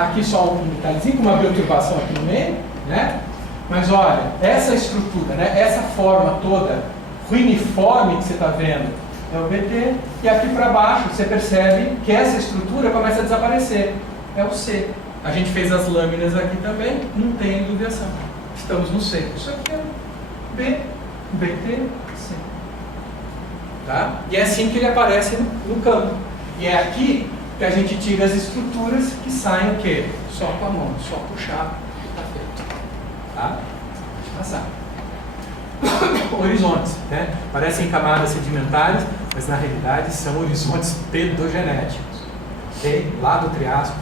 Aqui só um detalhezinho, com uma bioturbação aqui no meio. Né? Mas olha, essa estrutura, né? Essa forma toda ruiniforme que você está vendo é o BT. E aqui para baixo você percebe que essa estrutura começa a desaparecer. É o C. A gente fez as lâminas aqui também, não tem enuviação. Estamos no C. Isso aqui é B, BT, C. Tá? E é assim que ele aparece no campo. E é aqui que a gente tira as estruturas que saem o quê? Só com a mão, só puxar e está feito. Tá? Pode passar. Horizontes, né? Parecem camadas sedimentares, mas na realidade são horizontes pedogenéticos. Okay? Lá do Triássico,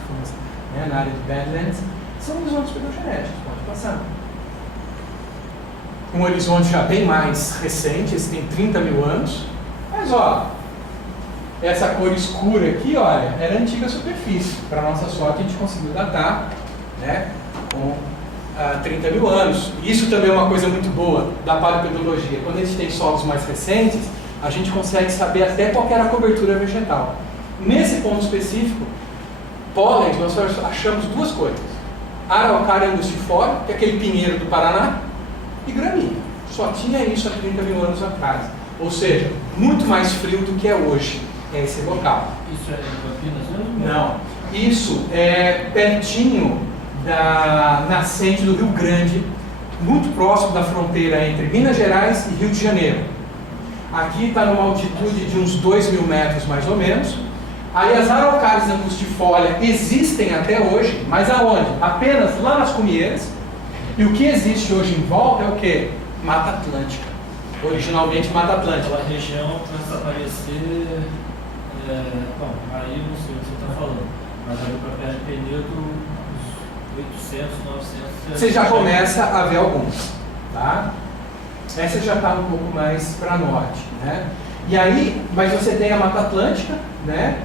né? Na área de Badlands, são horizontes pedogenéticos. Pode passar. Um horizonte já bem mais recente, esse tem 30 mil anos. Mas ó, essa cor escura aqui, olha, era a antiga superfície. Para nossa sorte, a gente conseguiu datar, né, com 30 mil anos. Isso também é uma coisa muito boa da paleopedologia. Quando a gente tem solos mais recentes, a gente consegue saber até qual era a cobertura vegetal. Nesse ponto específico, pólenes, nós achamos duas coisas. Araucária angustifólia, que é aquele pinheiro do Paraná, e gramínea. Só tinha isso há 30 mil anos atrás. Ou seja, muito mais frio do que é hoje, é esse local. Isso é em Campinas mesmo? Não. Isso é pertinho da nascente do Rio Grande, muito próximo da fronteira entre Minas Gerais e Rio de Janeiro. Aqui está numa altitude de uns 2.000 metros mais ou menos. Aí as araucárias angustifólia existem até hoje, mas aonde? Apenas lá nas cumieiras. E o que existe hoje em volta é o quê? Mata Atlântica. Originalmente Mata Atlântica. A região começa a aparecer, bom, aí não sei o que você está falando, mas ali para perto de Penedo, uns 800, 900... Você já começa a ver alguns, tá? Essa já está um pouco mais para norte, né? E aí, mas você tem a Mata Atlântica, né?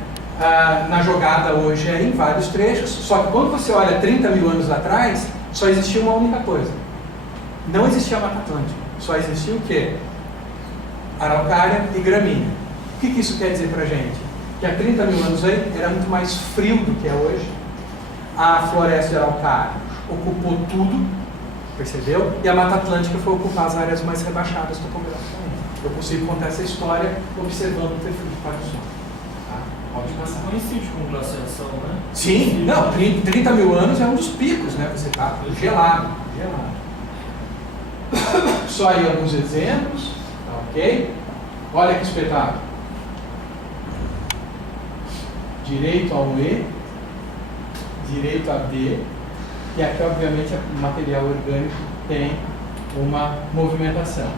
Na jogada hoje é em vários trechos, só que quando você olha 30 mil anos atrás, só existia uma única coisa. Não existia a Mata Atlântica. Só existia o quê? Araucária e gramínea. O que isso quer dizer pra gente? Que há 30 mil anos aí era muito mais frio do que é hoje. A floresta de Araucária ocupou tudo, percebeu? E a Mata Atlântica foi ocupar as áreas mais rebaixadas topograficamente. Eu consigo contar essa história observando o perfil de paleossolo. Tá? Pode passar. Coincide com glaciação, né? Sim, não, 30 mil anos é um dos picos, né? Você está gelado, gelado. Só aí alguns exemplos, tá, ok? Olha que espetáculo. Direito ao E, direito a D, e aqui obviamente o material orgânico tem uma movimentação.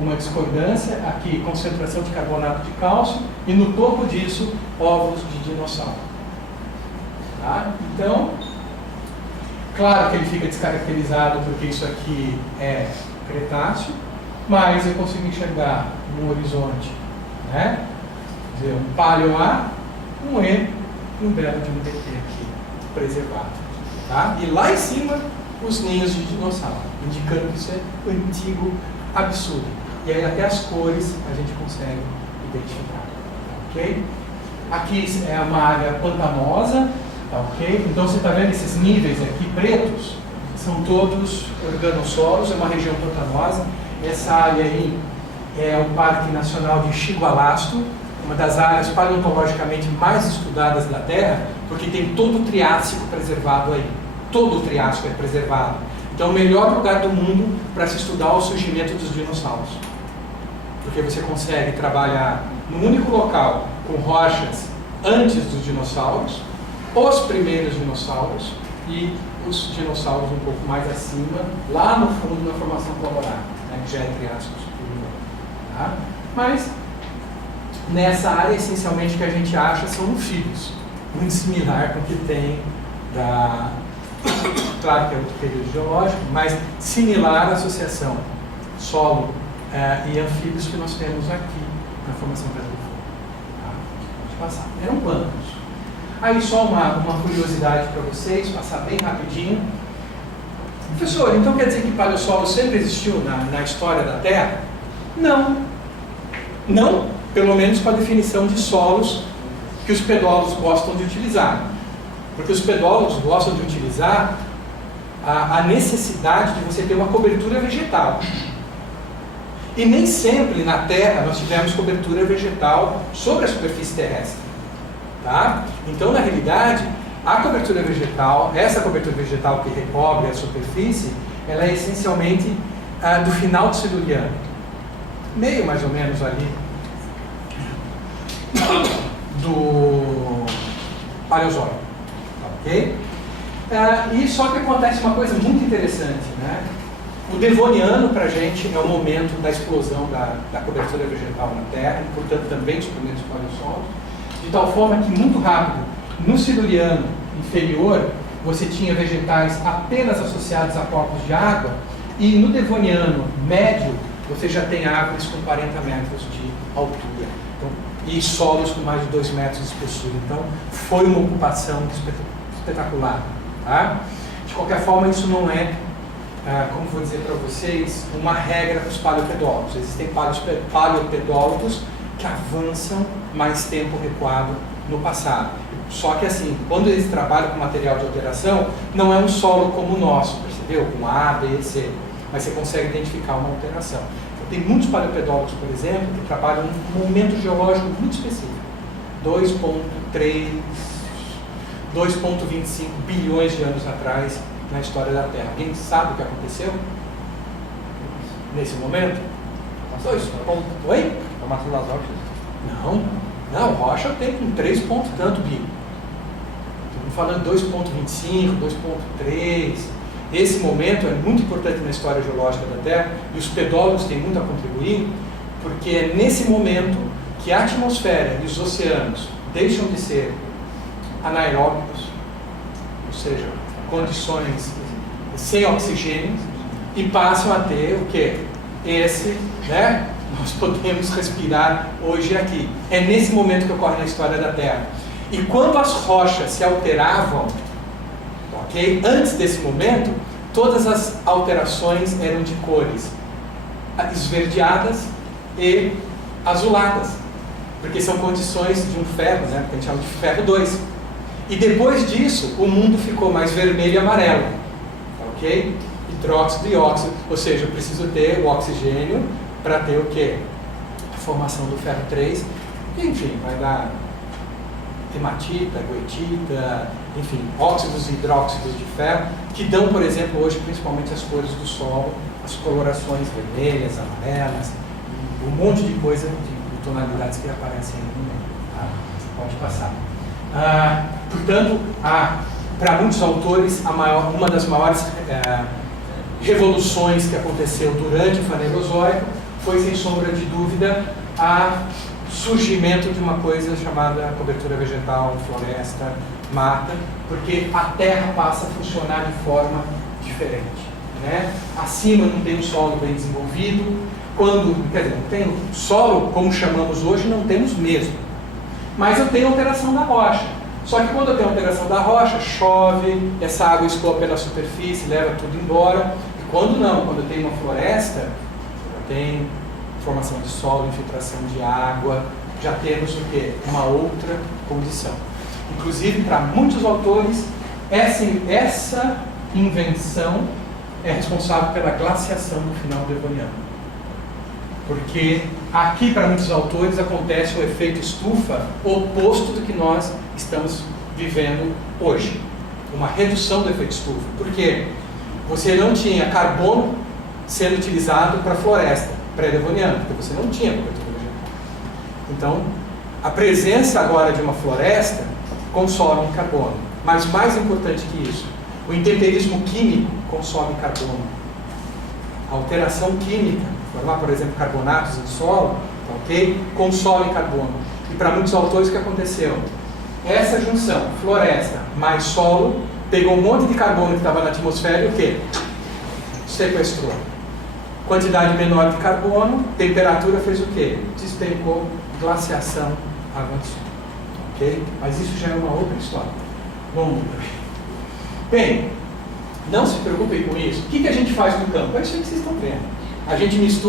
Uma discordância, aqui concentração de carbonato de cálcio, e no topo disso, ovos de dinossauro. Tá? Então, claro que ele fica descaracterizado porque isso aqui é Cretáceo, mas eu consigo enxergar no horizonte, né? Quer dizer, um Paleo A, um E e um belo de um DT aqui, preservado. Tá? E lá em cima, os ninhos de dinossauro, indicando que isso é antigo, absurdo. E aí até as cores a gente consegue identificar. Ok? Aqui é uma área pantanosa. Tá, ok? Então você está vendo esses níveis aqui pretos, são todos organossolos, é uma região pantanosa. Essa área aí é o Parque Nacional de Chigualasto, uma das áreas paleontologicamente mais estudadas da Terra, porque tem todo o Triássico preservado aí. Todo o Triássico é preservado. Então, o melhor lugar do mundo para se estudar o surgimento dos dinossauros. Porque você consegue trabalhar num único local com rochas antes dos dinossauros, os primeiros dinossauros e os dinossauros um pouco mais acima, lá no fundo da formação colorar, né, que já é Triássico superior. Tá? Mas, nessa área, essencialmente, o que a gente acha são anfíbios, muito similar com o que tem da... Claro que é outro período geológico, mas similar à associação solo e anfíbios que nós temos aqui na formação Pedra do Fogo. Tá? Pode passar. Eram quantos? Aí só uma curiosidade para vocês, passar bem rapidinho. Professor, então quer dizer que paleossolo sempre existiu na história da Terra? Não. Não, pelo menos com a definição de solos que os pedólogos gostam de utilizar. Porque os pedólogos gostam de utilizar a necessidade de você ter uma cobertura vegetal. E nem sempre na Terra nós tivemos cobertura vegetal sobre a superfície terrestre. Tá? Então, na realidade, a cobertura vegetal, essa cobertura vegetal que recobre a superfície, ela é essencialmente do final do Siluriano. Meio mais ou menos ali do Paleozoico. Ok? E só que acontece uma coisa muito interessante, né? O Devoniano, para a gente, é o momento da explosão da cobertura vegetal na Terra, e, portanto, também dos primeiros paleossolos, de tal forma que, muito rápido, no Siluriano inferior, você tinha vegetais apenas associados a corpos de água, e no Devoniano médio, você já tem árvores com 40 metros de altura. Então, e solos com mais de 2 metros de espessura. Então, foi uma ocupação espetacular. Tá? De qualquer forma, isso não é, como vou dizer para vocês, uma regra para os paleopedólogos. Existem paleopedólogos que avançam mais tempo recuado no passado. Só que assim, quando eles trabalham com material de alteração, não é um solo como o nosso, percebeu? Com A, B, C. Mas você consegue identificar uma alteração. Então, tem muitos paleopedólogos, por exemplo, que trabalham num momento geológico muito específico. 2,3, 2,25 bilhões de anos atrás na história da Terra. Alguém sabe o que aconteceu nesse momento? Oi? Formação das rochas? Não, rocha tem com 3 pontos tanto bi. Estamos falando 2,25, 2,3. Esse momento é muito importante na história geológica da Terra e os pedólogos têm muito a contribuir, porque é nesse momento que a atmosfera e os oceanos deixam de ser anaeróbicos, ou seja, condições sem oxigênio, e passam a ter o quê? Né? Nós podemos respirar hoje aqui. É nesse momento que ocorre na história da Terra. E quando as rochas se alteravam, ok? Antes desse momento, todas as alterações eram de cores esverdeadas e azuladas, porque são condições de um ferro, né? Que a gente chama de ferro 2. E depois disso, o mundo ficou mais vermelho e amarelo, ok? Hidróxido e óxido, ou seja, eu preciso ter o oxigênio para ter o quê? A formação do ferro 3, que, enfim, vai dar hematita, goetita, enfim, óxidos e hidróxidos de ferro, que dão, por exemplo, hoje, principalmente as cores do solo, as colorações vermelhas, amarelas, um monte de coisa, de tonalidades que aparecem aí no meio. Tá? Pode passar. Portanto, para muitos autores, uma das maiores revoluções que aconteceu durante o Fanerozoico foi, sem sombra de dúvida, a surgimento de uma coisa chamada cobertura vegetal, floresta, mata, porque a terra passa a funcionar de forma diferente. Né? Acima não tem um solo bem desenvolvido, quer dizer, não tem solo, como chamamos hoje, não temos mesmo. Mas eu tenho alteração da rocha. Só que quando eu tenho alteração da rocha, chove, essa água escoa pela superfície, leva tudo embora. E quando não, quando eu tenho uma floresta, eu tenho formação de solo, infiltração de água, já temos o quê? Uma outra condição. Inclusive, para muitos autores, essa invenção é responsável pela glaciação no final do Devoniano. Porque aqui, para muitos autores, acontece um efeito estufa oposto do que nós estamos vivendo hoje. Uma redução do efeito estufa. Por quê? Você não tinha carbono sendo utilizado para a floresta pré-devoniana, porque você não tinha cobertura vegetal. Então, a presença agora de uma floresta consome carbono. Mas mais importante que isso, o intemperismo químico consome carbono. A alteração química, formar, por exemplo, carbonatos em solo, ok? Consome carbono. E para muitos autores, o que aconteceu? Essa junção, floresta mais solo, pegou um monte de carbono que estava na atmosfera e o quê? Sequestrou. Quantidade menor de carbono, temperatura fez o quê? Despencou, glaciação avançou. Ok? Mas isso já é uma outra história. Vamos bem, não se preocupem com isso. O que a gente faz no campo? É isso que vocês estão vendo. A gente mistura